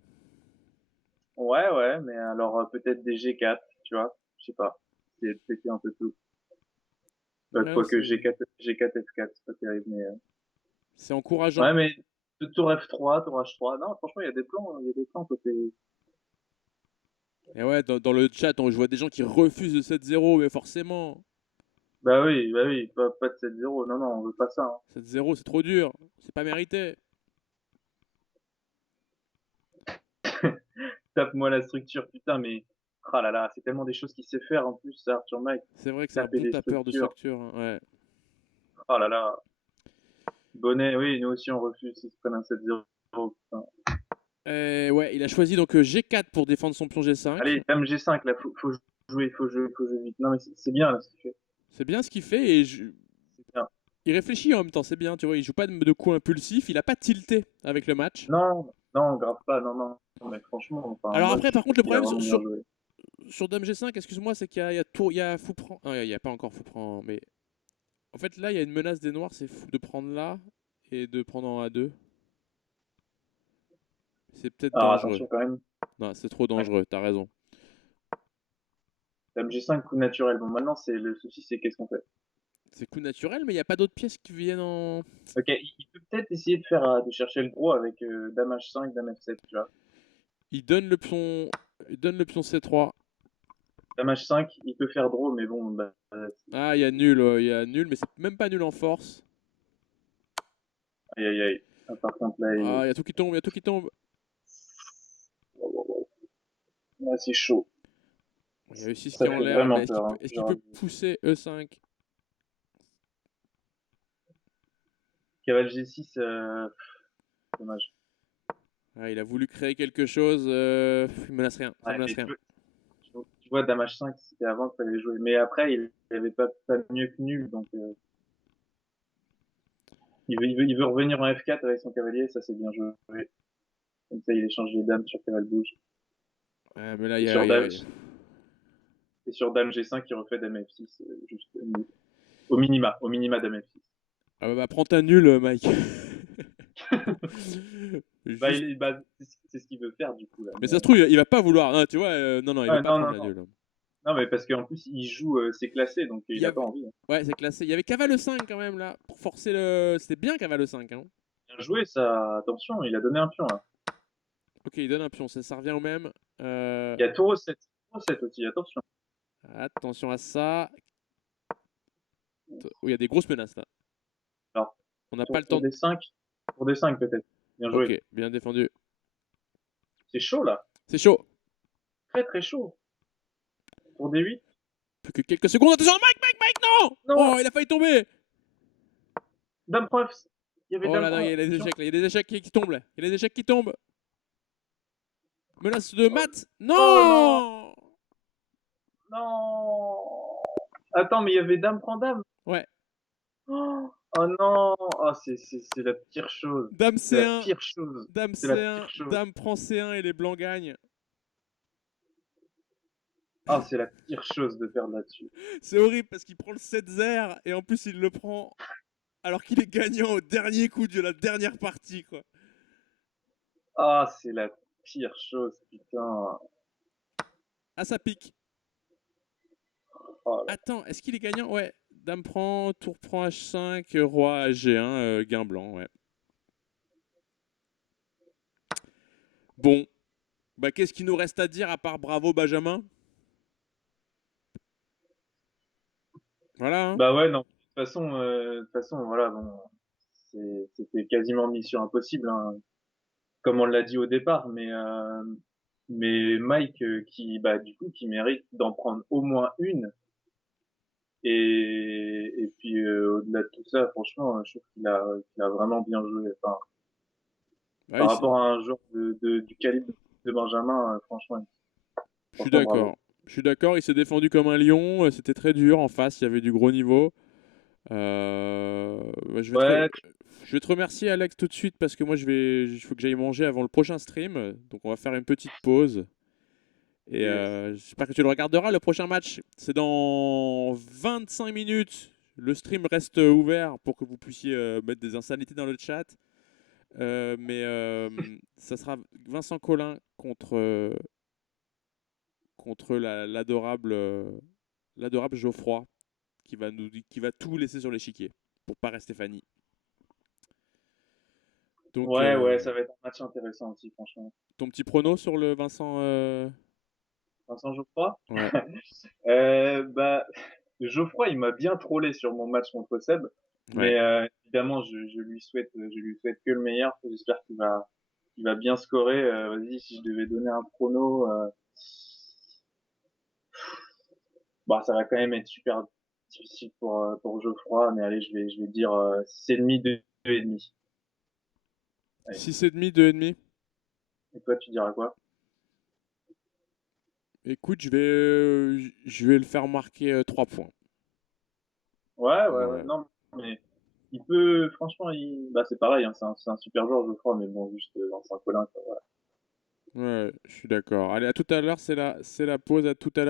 Ouais, ouais, mais alors peut-être des G4, tu vois. Je sais pas. C'est péter un peu tout. Bah, Ouais, quoique G4, F4, c'est pas terrible, mais c'est encourageant. ouais, mais tour F3, tour H3. Non, franchement, il y a des plans côté. Et ouais, dans le chat, je vois des gens qui refusent de 7-0, mais forcément. Bah oui, pas de 7-0. Non, non, on veut pas ça, hein. 7-0, c'est trop dur. C'est pas mérité. Tape-moi la structure, putain, mais. Ah là là, c'est tellement des choses qu'il sait faire en plus, ça, Arthur Mike. C'est vrai que c'est un Taper bon des tapeur de structures. structure, hein, ouais. Oh là là. Bonnet, oui, nous aussi on refuse s'ils se prennent un 7-0. Putain. Ouais, il a choisi donc G4 pour défendre son pion G5. Allez, dame G5, là, faut jouer vite. Non, mais c'est bien, là, ce qu'il fait. C'est bien ce qu'il fait et C'est bien. il réfléchit en même temps, c'est bien, tu vois. Il joue pas de coups impulsifs, il a pas tilté avec le match. Non, non, grave pas, non, non. Non, mais franchement, enfin, Alors moi, après, je par contre, trouve le qu'il a problème vraiment bien joué. sur Dame G5, excuse-moi, c'est qu'il y a fou prend. Ah, il n'y a pas encore fou prend, mais en fait là, il y a une menace des noirs, c'est fou de prendre là et de prendre en A2. C'est peut-être Alors dangereux. attention quand même. Non, c'est trop Ouais. dangereux, t'as raison. Dame G5, coup naturel. Bon, maintenant, le souci, c'est qu'est-ce qu'on fait? C'est coup naturel, mais il n'y a pas d'autres pièces qui viennent en. Ok, il peut peut-être essayer de chercher le gros avec Dame H5, Dame F7, tu vois. Il donne le pion. Il donne le pion C3. Dame H5, il peut faire draw, mais bon, bah, Ah, il y a nul, mais c'est même pas nul en force. aïe aïe aïe. Ah, par contre, là, Ah, il y a tout qui tombe, il y a tout qui tombe. là, c'est chaud. Il y a E6 qui Ça est en fait l'air, vraiment mais peur, hein. est-ce qu'il Genre, peut pousser E5? cavale G6, dommage. Ah, il a voulu créer quelque chose. Il menace rien, ça Ouais, menace mais rien. tu vois, Dame H5, c'était avant qu'il fallait jouer. Mais après, il avait pas mieux que nul, donc il veut revenir en F4 avec son cavalier, ça c'est bien joué. Comme ça, il échange les dames sur cavale bouge. Ouais, mais là, Et sur Dame, et sur Dame G5, il refait Dame F6, juste au minima Dame F6. Ah bah, prends ta nulle, Mike. Bah, Juste. c'est ce qu'il veut faire du coup là. Mais ça se trouve, il va pas vouloir. Non, tu vois, non, non, il veut Ouais, pas non, prendre non, la non. nulle. Non, mais parce qu'en plus, il joue, c'est classé, donc Il il y a pas avait. envie, hein. Ouais, c'est classé. Il y avait cavale 5 quand même là, pour forcer le. C'était bien cavale 5, hein. Bien joué, ça. Attention, il a donné un pion là. Ok, il donne un pion, ça revient au même. Il y a taureau 7. Taureau 7 aussi, attention. Attention à ça. Oh, il y a des grosses menaces là. Alors, On n'a pas le temps. pour des 5, pour des 5 peut-être. Bien Ok, joué. bien défendu. C'est chaud là. C'est chaud. Très très chaud. Pour des 8. Plus que quelques secondes. Attention, Mike, non. Non, Oh, il a failli tomber. Dame Prof. Il y avait Oh Dame là là, il y Prof. a des Attention. échecs là. Il y a des échecs qui tombent là. Il y a des échecs qui tombent. Menace de Oh, mat. oh non, Non. non. Attends, mais il y avait Dame prend Dame. Ouais. Oh, oh non. Oh, c'est la pire chose. Dame C'est la C1. pire chose. Dame C'est la C1. pire chose. Dame prend C1 et les blancs gagnent. Ah, c'est la pire chose de perdre là-dessus. C'est horrible parce qu'il prend le 7-0 et en plus il le prend alors qu'il est gagnant au dernier coup de la dernière partie, quoi. Ah, c'est la pire chose, putain. Ah, ça pique. Oh là. Attends, est-ce qu'il est gagnant? Ouais. Dame prend, tour prend H5, roi G1, gain blanc, ouais. Bon, bah qu'est-ce qu'il nous reste à dire à part bravo Benjamin? Voilà, hein. Bah ouais, non. De toute façon, voilà, bon, c'était quasiment mission impossible, hein, comme on l'a dit au départ, mais Mike, qui, bah, du coup, qui mérite d'en prendre au moins une. Et puis, au-delà de tout ça, franchement, je trouve qu'il a vraiment bien joué. Enfin, Ouais, par rapport à un joueur du calibre de Benjamin, franchement, je suis franchement, bravo. d'accord. Je suis d'accord, il s'est défendu comme un lion, c'était très dur en face, il y avait du gros niveau. Bah, Ouais, je vais te remercier Alex tout de suite parce que moi il faut que j'aille manger avant le prochain stream. Donc on va faire une petite pause. Et yes. j'espère que tu le regarderas. Le prochain match, c'est dans 25 minutes. Le stream reste ouvert pour que vous puissiez mettre des insanités dans le chat. Mais ça sera Vincent Collin contre l'adorable Geoffroy qui va tout laisser sur l'échiquier pour pas rester Fanny. Donc, Ouais, ouais, ça va être un match intéressant aussi, franchement. ton petit prono sur le Vincent. Vincent Geoffroy? Ouais, Bah, Geoffroy, il m'a bien trollé sur mon match contre Seb, ouais. mais évidemment, je lui souhaite que le meilleur. J'espère qu'il va bien scorer. Vas-y, si je devais donner un prono, bah, ça va quand même être super difficile pour Geoffroy, mais allez, je vais dire 6,5, 2,5. Allez. 6,5, 2,5. Et toi, tu diras quoi? Écoute, je vais le faire marquer 3 points. Ouais, ouais, ouais. Ouais, Non, mais il peut, franchement, bah, c'est pareil, hein, c'est un super joueur, Geoffroy, mais bon, juste dans Saint-Colin, quoi. ouais, je suis d'accord. Allez, à tout à l'heure, c'est la pause. À tout à l'heure.